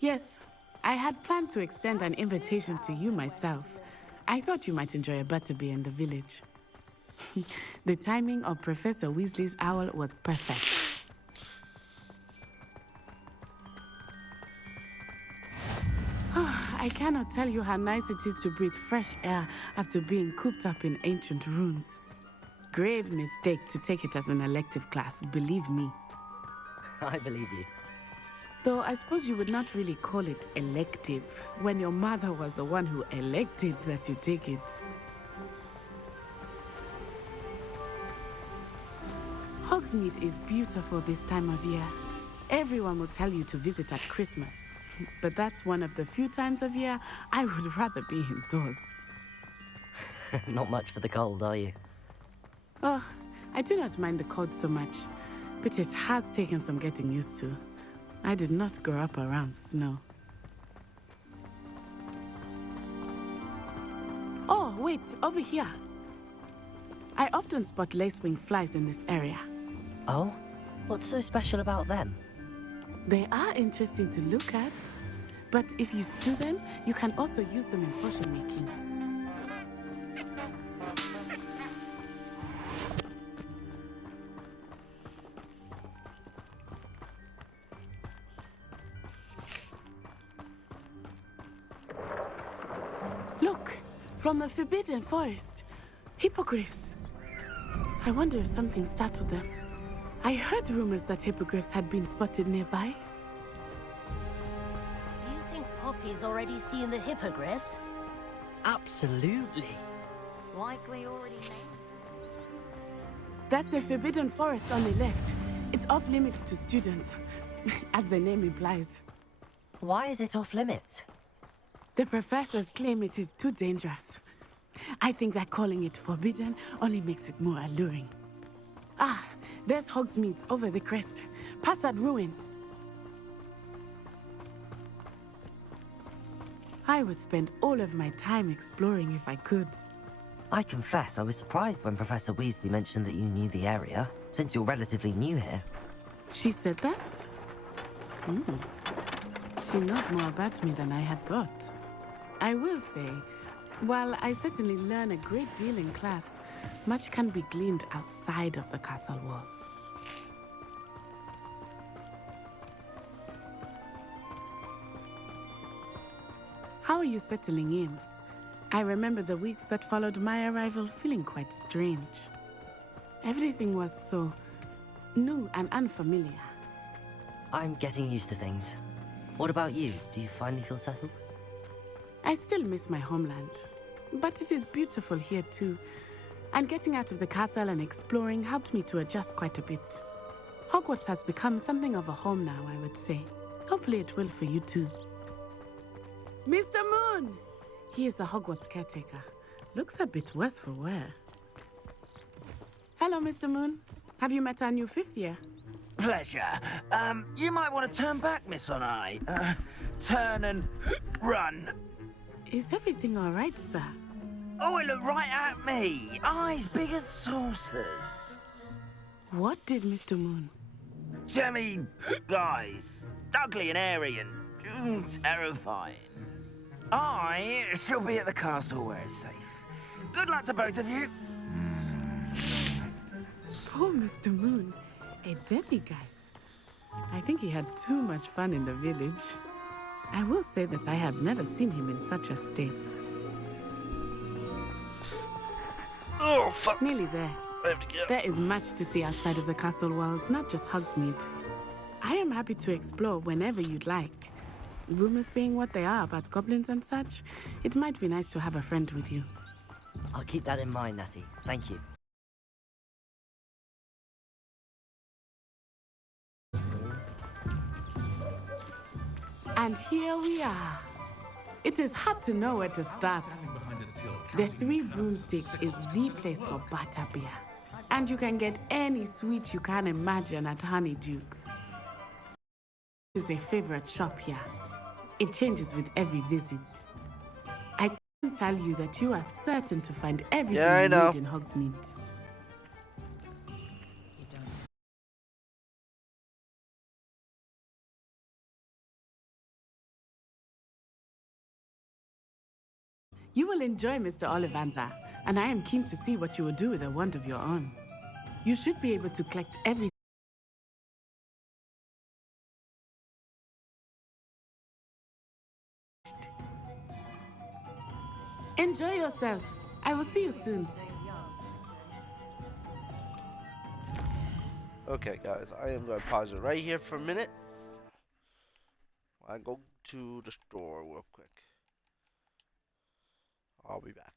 Yes, I had planned to extend an invitation to you myself. I thought you might enjoy a butterbeer in the village. The timing of Professor Weasley's owl was perfect. I cannot tell you how nice it is to breathe fresh air after being cooped up in ancient rooms. Grave mistake to take it as an elective class, believe me. I believe you. Though I suppose you would not really call it elective when your mother was the one who elected that you take it. Hogsmeade is beautiful this time of year. Everyone will tell you to visit at Christmas. But that's one of the few times of year I would rather be indoors. Not much for the cold, are you? Oh, I do not mind the cold so much, but it has taken some getting used to. I did not grow up around snow. Oh, wait, over here. I often spot lacewing flies in this area. Oh? What's so special about them? They are interesting to look at, but if you stew them, you can also use them in potion making. Look, from the Forbidden Forest, hippogriffs. I wonder if something startled them. I heard rumors that hippogriffs had been spotted nearby. You think Poppy's already seen the hippogriffs? Absolutely. Likely already made. That's the Forbidden Forest on the left. It's off limits to students, as the name implies. Why is it off limits? The professors claim it is too dangerous. I think that calling it forbidden only makes it more alluring. Ah, there's Hogsmeade over the crest, past that ruin. I would spend all of my time exploring if I could. I confess I was surprised when Professor Weasley mentioned that you knew the area, since you're relatively new here. She said that? She knows more about me than I had thought. I will say, while I certainly learn a great deal in class, much can be gleaned outside of the castle walls. How are you settling in? I remember the weeks that followed my arrival feeling quite strange. Everything was so new and unfamiliar. I'm getting used to things. What about you? Do you finally feel settled? I still miss my homeland, but it is beautiful here too. And getting out of the castle and exploring helped me to adjust quite a bit. Hogwarts has become something of a home now, I would say. Hopefully it will for you too. Mr. Moon! He is the Hogwarts caretaker. Looks a bit worse for wear. Hello, Mr. Moon. Have you met our new fifth year? Pleasure. You might want to turn back, Miss On-Eye. Turn and run. Is everything all right, sir? Oh, it looked right at me. Eyes big as saucers. What did Mr. Moon? Jemmy guys. Ugly and airy and terrifying. I shall be at the castle where it's safe. Good luck to both of you. Poor Mr. Moon. A demiguise. I think he had too much fun in the village. I will say that I have never seen him in such a state. Oh, fuck. Nearly there. I have to get. There is much to see outside of the castle walls, not just Hogsmeade. I am happy to explore whenever you'd like. Rumors being what they are about goblins and such, it might be nice to have a friend with you. I'll keep that in mind, Natty. Thank you. And here we are. It is hard to know where to start. The Three Broomsticks is the place for butterbeer. And you can get any sweet you can imagine at Honeyduke's. It's a favorite shop here. It changes with every visit. I can tell you that you are certain to find everything you need in Hogsmeade. You will enjoy Mr. Ollivander, and I am keen to see what you will do with a wand of your own. You should be able to collect everything. Enjoy yourself. I will see you soon. Okay, guys, I am going to pause it right here for a minute. I go to the store real quick. I'll be back.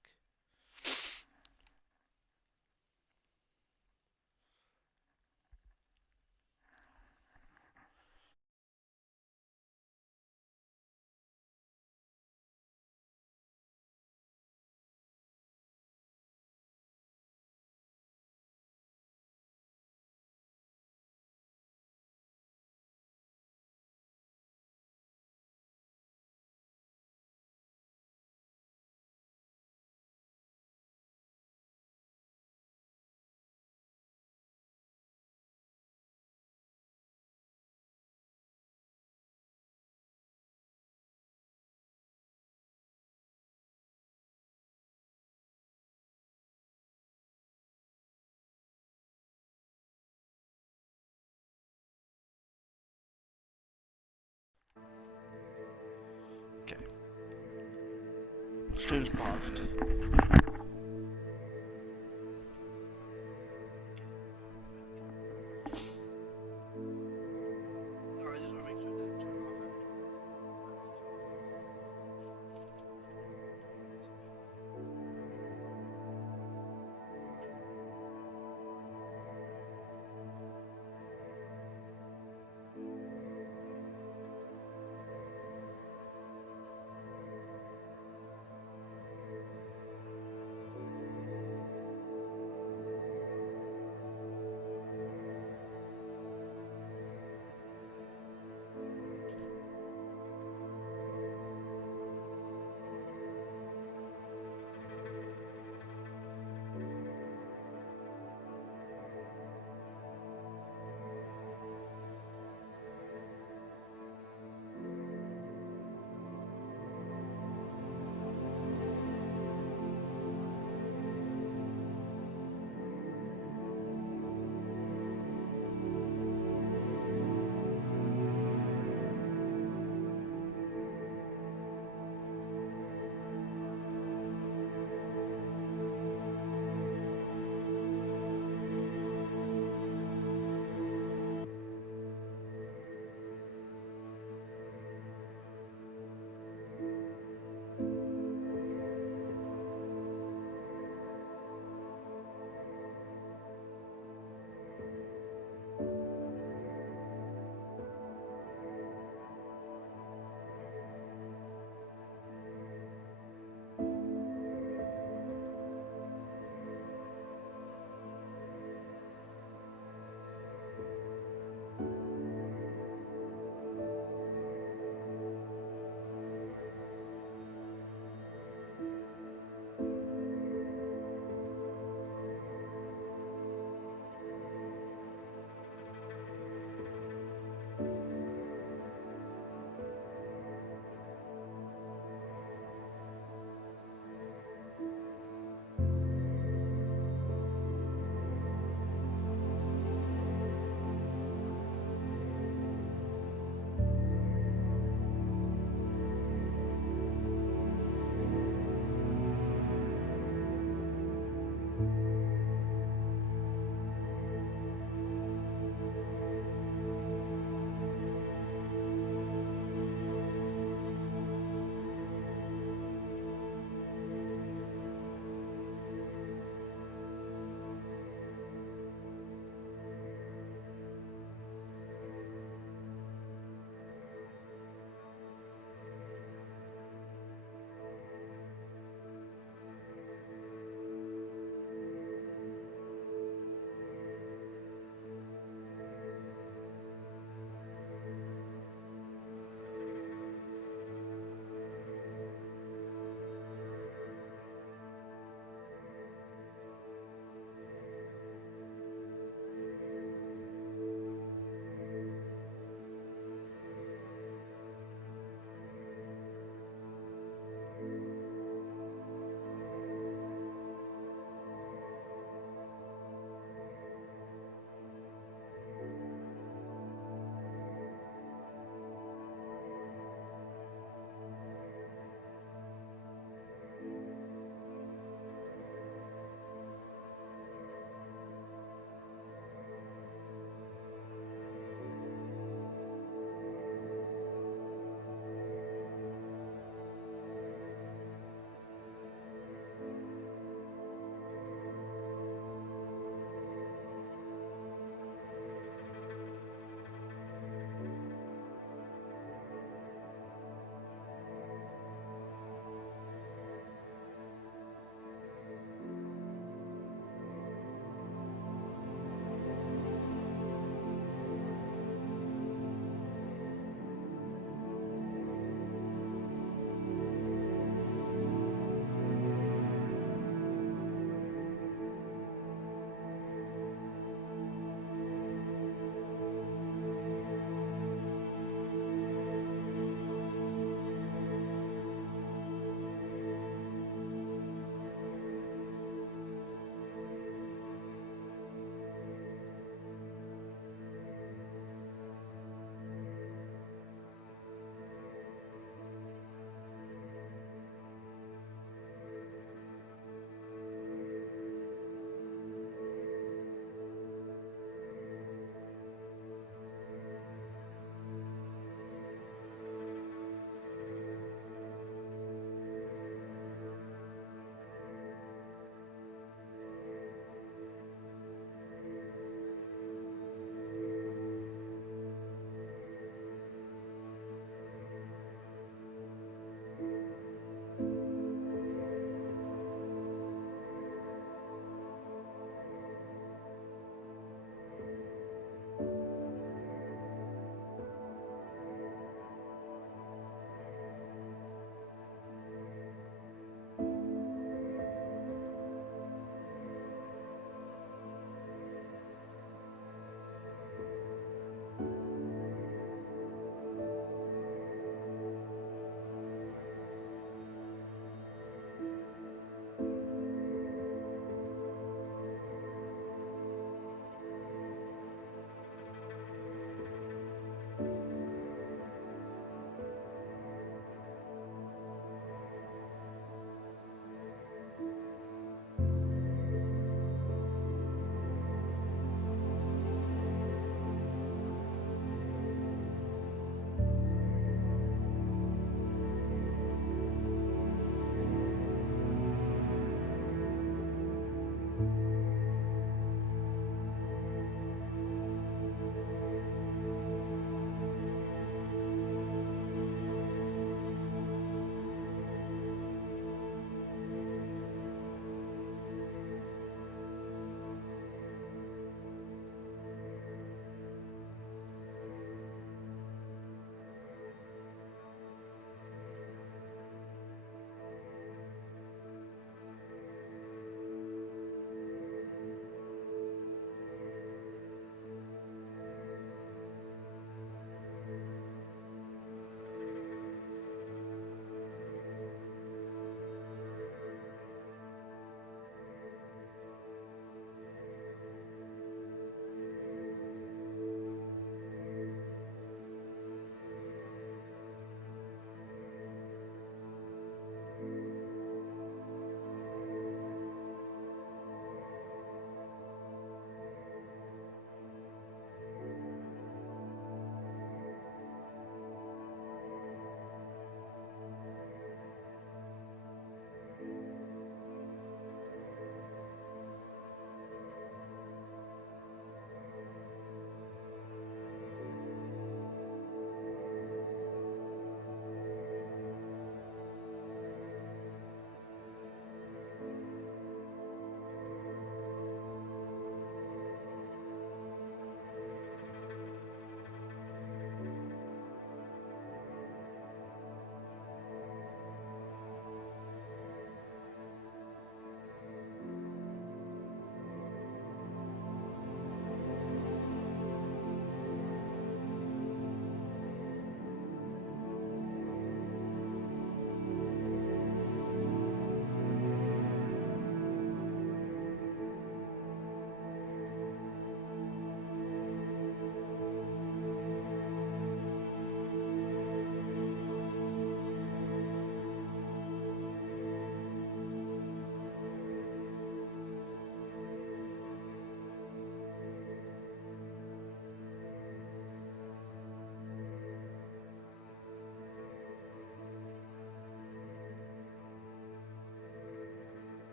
Okay. Stream's paused.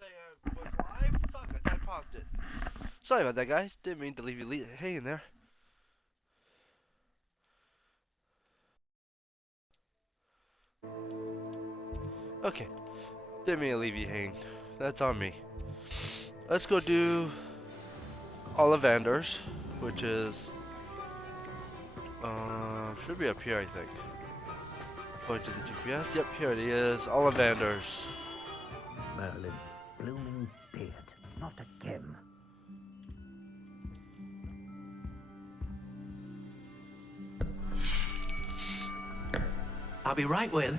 Say I was live? Fuck, I paused it. Sorry about that, guys. Didn't mean to leave you hanging there. Okay. Didn't mean to leave you hanging. That's on me. Let's go do Ollivanders, which is should be up here, I think. Point to the GPS. Yep, here it is. Ollivanders. Merlin, blooming beard, not again. I'll be right with.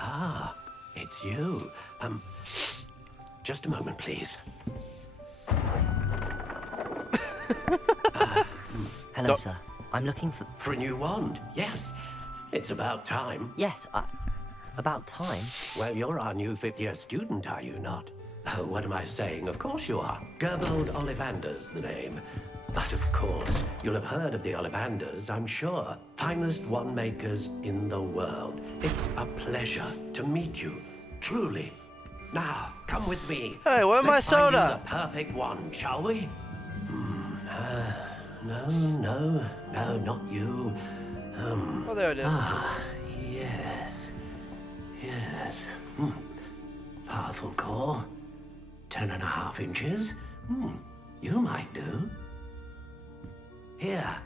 Ah, it's you. Just a moment, please. Hello, sir. I'm looking for... For a new wand, yes. It's about time. Yes, about time? Well, you're our new fifth-year student, are you not? Oh, what am I saying? Of course you are. Gerbold Ollivander's the name. But of course, you'll have heard of the Ollivanders, I'm sure. Finest wand makers in the world. It's a pleasure to meet you, truly. Now, come with me. Hey, where's my soda? Let's find you the perfect wand, shall we? No, not you. Oh, there it is. Ah, yes. Powerful core. 10.5 inches. You might do. Here,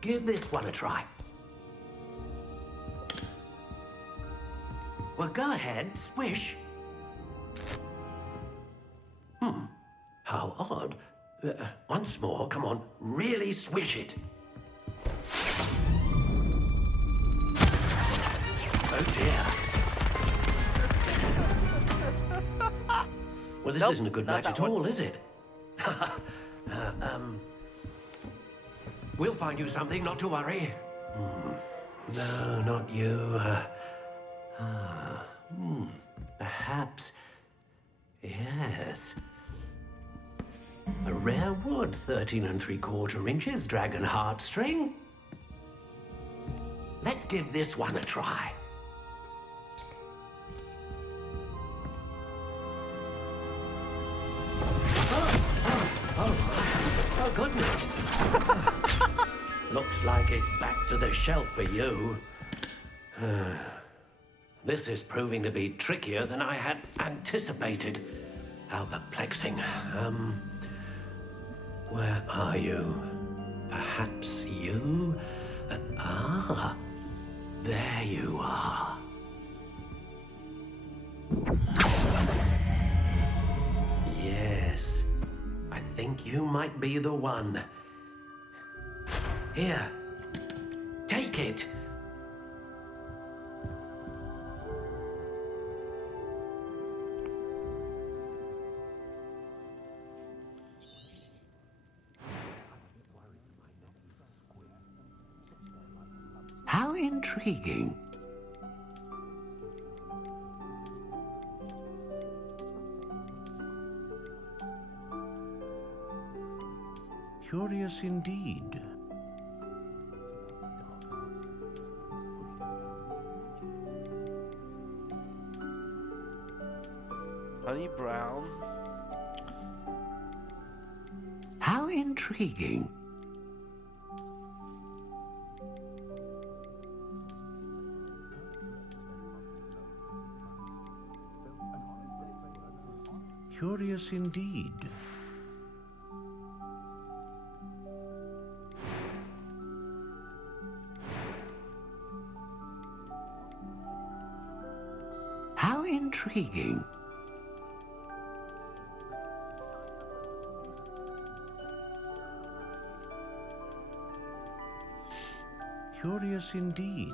give this one a try. Well, go ahead, swish. How odd. Once more, come on, really swish it. Oh dear. Well, this isn't a good match at all, is it? We'll find you something, not to worry. No, not you. Perhaps. Yes. A rare wood, 13 3/4 inches, dragon heartstring. Let's give this one a try. Oh, goodness. Looks like it's back to the shelf for you. This is proving to be trickier than I had anticipated. How perplexing. Where are you? Perhaps you? There you are. Yes, I think you might be the one. Here, take it. How intriguing. Curious indeed. Honey brown. How intriguing. Curious indeed. How intriguing. Curious indeed.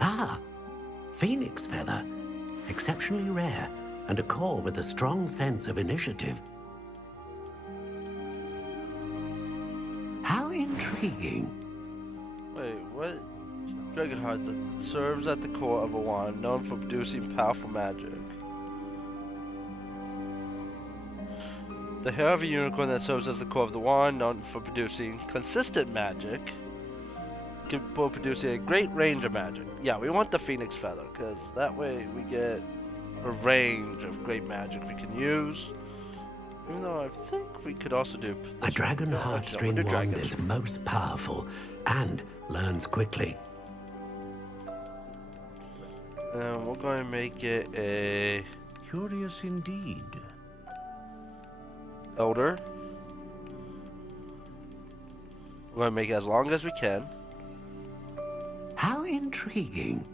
Ah, phoenix feather. Exceptionally rare, and a core with a strong sense of initiative. How intriguing. Wait, what? Dragon heart that serves at the core of a wand, known for producing powerful magic. The hair of a unicorn that serves as the core of the wand, known for producing consistent magic, capable of producing a great range of magic. Yeah, we want the phoenix feather, because that way we get a range of great magic we can use. Even though I think we could also do... A dragon heartstring wand is most powerful and learns quickly. And we're going to make it a... Curious indeed. Elder. We're going to make it as long as we can. How intriguing.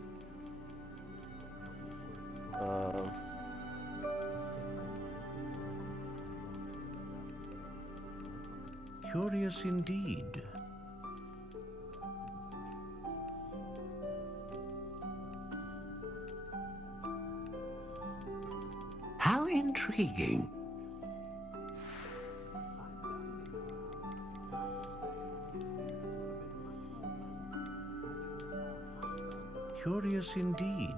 Curious indeed. How intriguing. Curious indeed.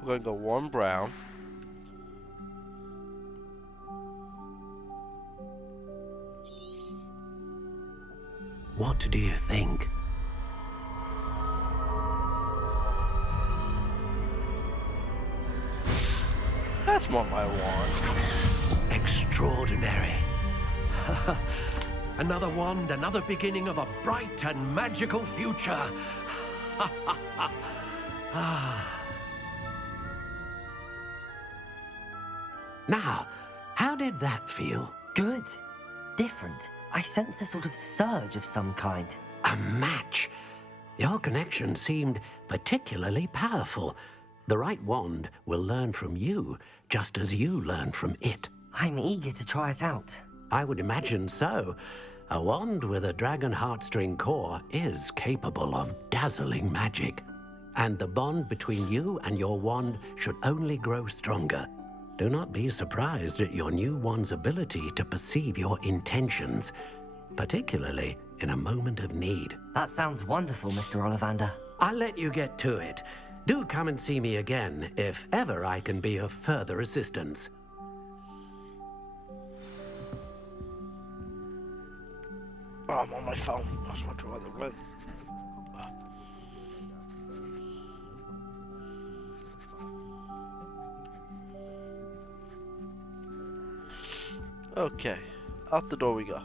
We're going to go warm brown. What do you think? That's more my wand. Extraordinary. Another wand, another beginning of a bright and magical future. Now, how did that feel? Good. Different. I sensed a sort of surge of some kind. A match. Your connection seemed particularly powerful. The right wand will learn from you, just as you learn from it. I'm eager to try it out. I would imagine so. A wand with a dragon heartstring core is capable of dazzling magic. And the bond between you and your wand should only grow stronger. Do not be surprised at your new wand's ability to perceive your intentions, particularly in a moment of need. That sounds wonderful, Mr. Ollivander. I'll let you get to it. Do come and see me again if ever I can be of further assistance. Oh, I'm on my phone. I was wondering where they went. Okay, out the door we go.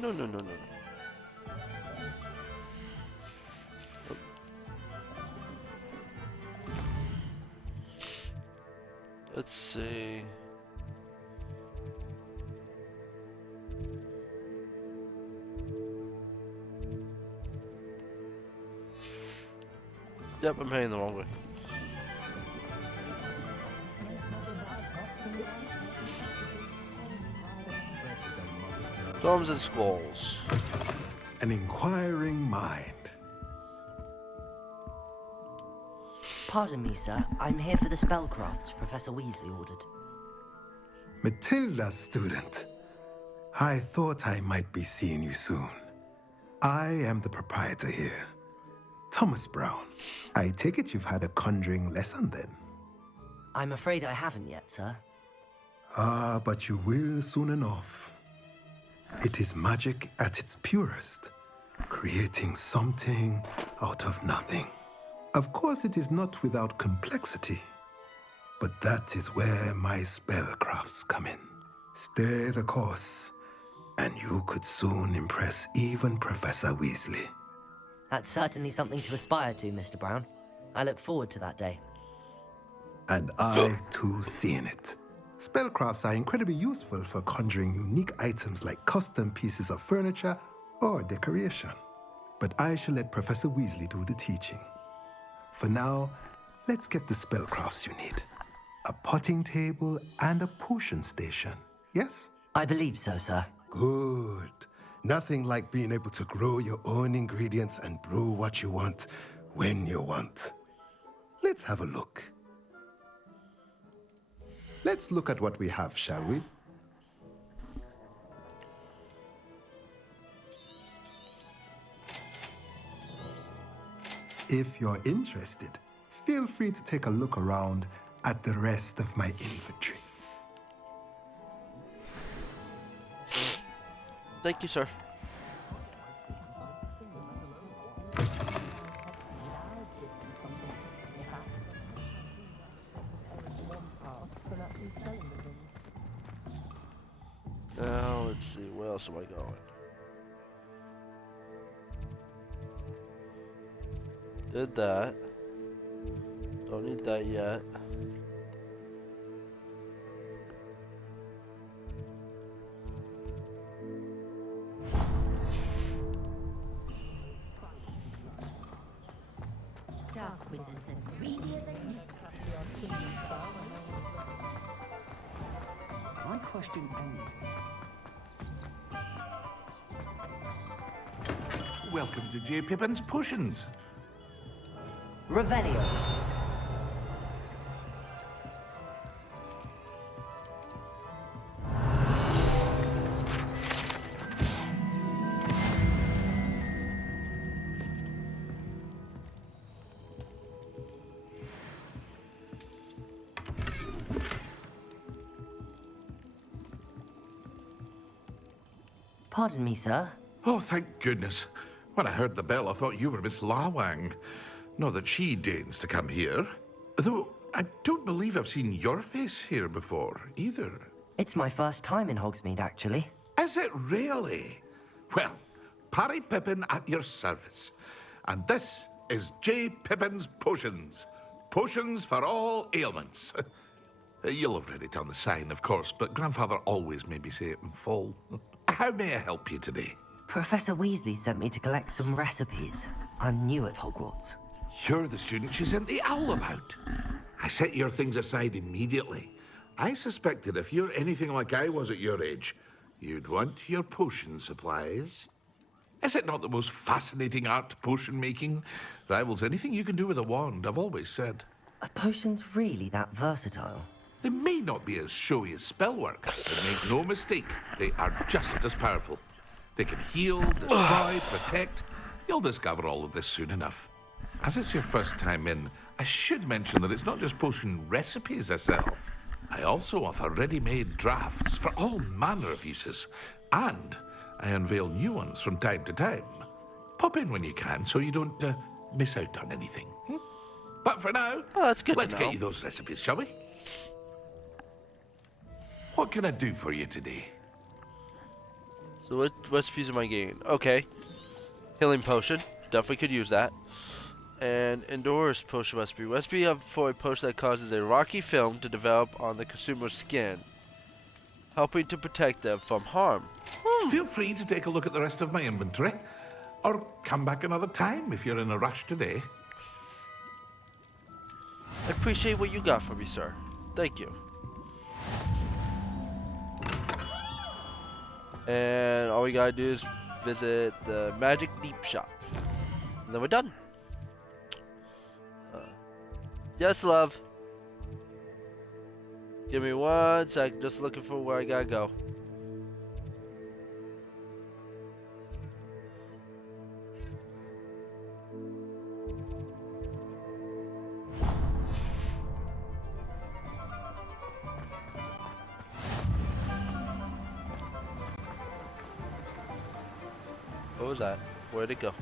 No. Let's see. Yep, I'm heading the wrong way. Storms and squalls. An inquiring mind. Pardon me, sir. I'm here for the spellcrafts Professor Weasley ordered. Matilda's student. I thought I might be seeing you soon. I am the proprietor here, Thomas Brown. I take it you've had a conjuring lesson then? I'm afraid I haven't yet, sir. Ah, but you will soon enough. It is magic at its purest, creating something out of nothing. Of course, it is not without complexity, but that is where my spellcrafts come in. Stay the course, and you could soon impress even Professor Weasley. That's certainly something to aspire to, Mr. Brown. I look forward to that day. And I, too, seeing it. Spellcrafts are incredibly useful for conjuring unique items like custom pieces of furniture or decoration. But I shall let Professor Weasley do the teaching. For now, let's get the spellcrafts you need. A potting table and a potion station, yes? I believe so, sir. Good. Nothing like being able to grow your own ingredients and brew what you want, when you want. Let's have a look. Let's look at what we have, shall we? If you're interested, feel free to take a look around at the rest of my inventory. Thank you, sir. Now, let's see, where else am I going? Did that. Don't need that yet. Dark wizards and greedier than you. My question Welcome to J. Pippin's Potions. Revelio. Pardon me, sir. Oh, thank goodness. When I heard the bell, I thought you were Miss Lawang. Not that she deigns to come here. Though, I don't believe I've seen your face here before, either. It's my first time in Hogsmeade, actually. Is it really? Well, Parry Pippin at your service. And this is J. Pippin's Potions. Potions for all ailments. You'll have read it on the sign, of course, but Grandfather always made me say it in full. How may I help you today? Professor Weasley sent me to collect some recipes. I'm new at Hogwarts. You're the student she sent the owl about. I set your things aside immediately. I suspected if you're anything like I was at your age, you'd want your potion supplies. Is it not the most fascinating art, potion making? Rivals anything you can do with a wand, I've always said. Are potions really that versatile? They may not be as showy as spellwork, but make no mistake, they are just as powerful. They can heal, destroy, protect. You'll discover all of this soon enough. As it's your first time in, I should mention that it's not just potion recipes I sell. I also offer ready-made drafts for all manner of uses, and I unveil new ones from time to time. Pop in when you can so you don't miss out on anything. But for now, that's good let's to know. get you those recipes, shall we? What can I do for you today? So what recipes am I getting? Okay. Healing potion. Definitely could use that. And endorse potion recipe. Recipe for a potion that causes a rocky film to develop on the consumer's skin, helping to protect them from harm. Feel free to take a look at the rest of my inventory, or come back another time if you're in a rush today. I appreciate what you got for me, sir. Thank you. And all we gotta do is visit the Magic Leap Shop. And then we're done. Yes, love. Give me 1 sec. Just looking for where I gotta go. What was that? Where'd it go?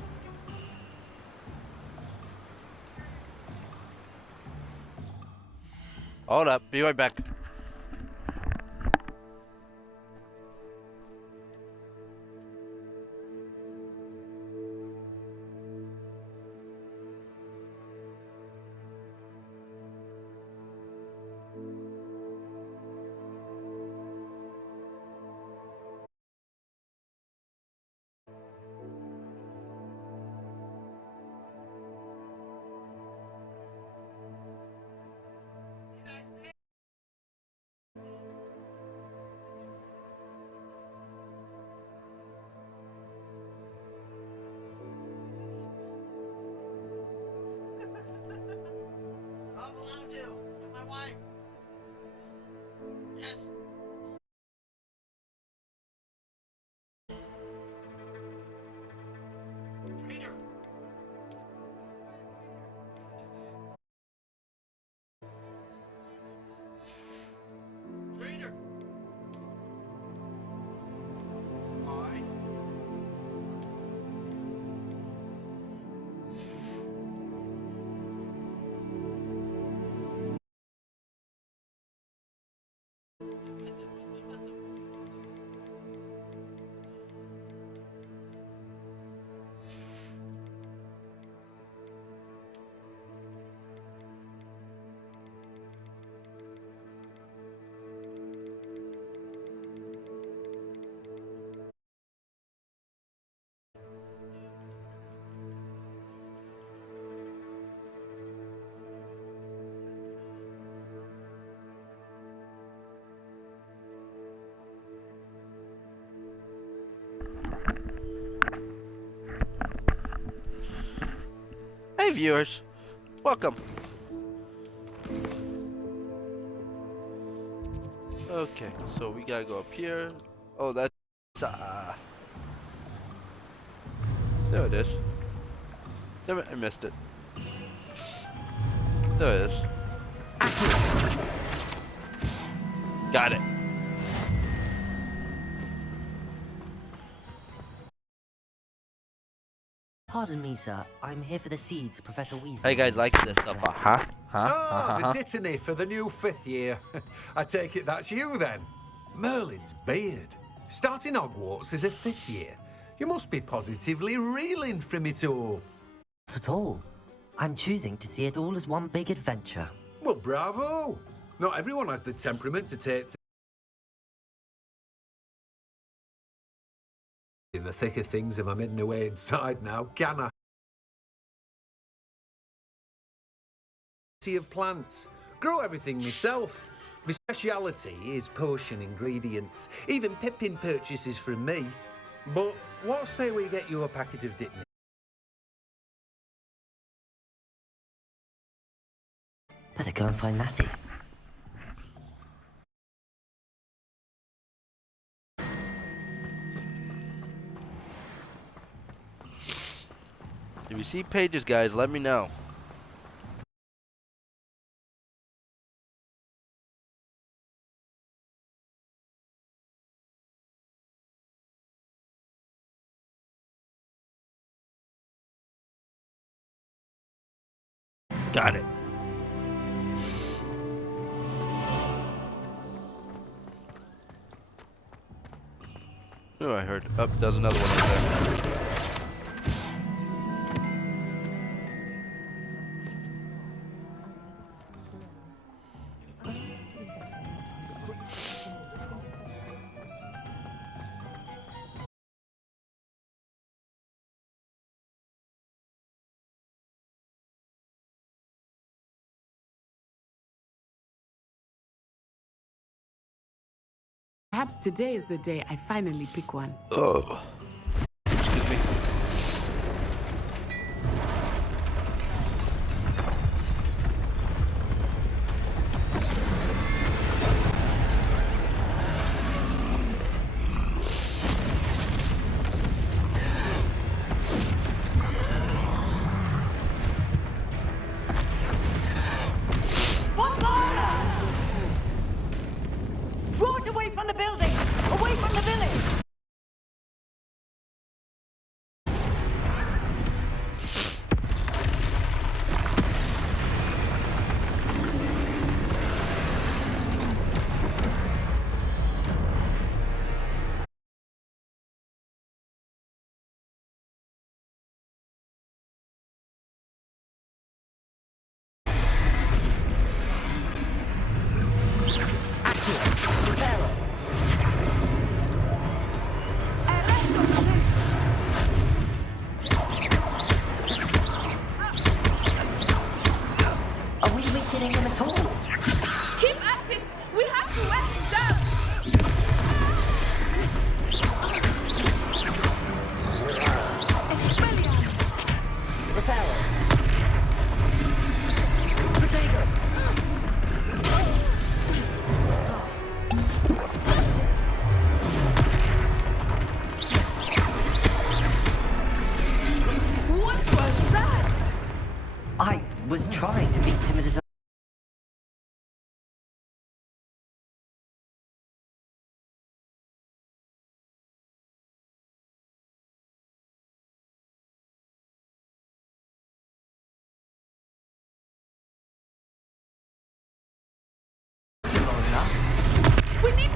Hold up, be right back. allowed to. You're my wife. Yes. Reader. Reader. I. Hey viewers, welcome. Okay, so we gotta go up here. Oh, that's there it is. Damn it, I missed it. There it is. Got it. Pardon me, sir. I'm here for the seeds Professor Weasley. How you guys liking this so far, huh? Oh, the dittany for the new 5th year. I take it that's you then. Merlin's beard. Starting Hogwarts as a 5th year. You must be positively reeling from it all. Not at all. I'm choosing to see it all as one big adventure. Well, bravo. Not everyone has the temperament to take in the thick of things if I'm hidden away inside now, can I? Of plants. Grow everything myself. My speciality is potion ingredients. Even Pippin purchases from me. But what say we get you a packet of Dittany? Better go and find Matty. If you see pages, guys, let me know. Got it. Oh, I heard. Oh, there's another one over there. Perhaps today is the day I finally pick one. Oh. Excuse me. Draw it away from the building! Away from the village!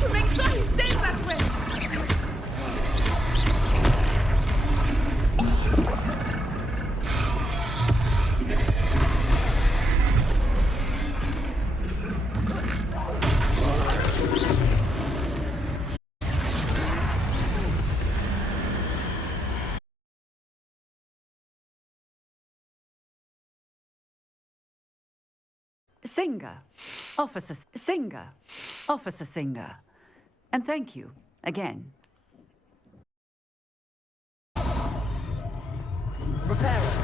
to make sure he stays that way. Singer. Officer Singer. Officer Singer. And thank you again. Repair.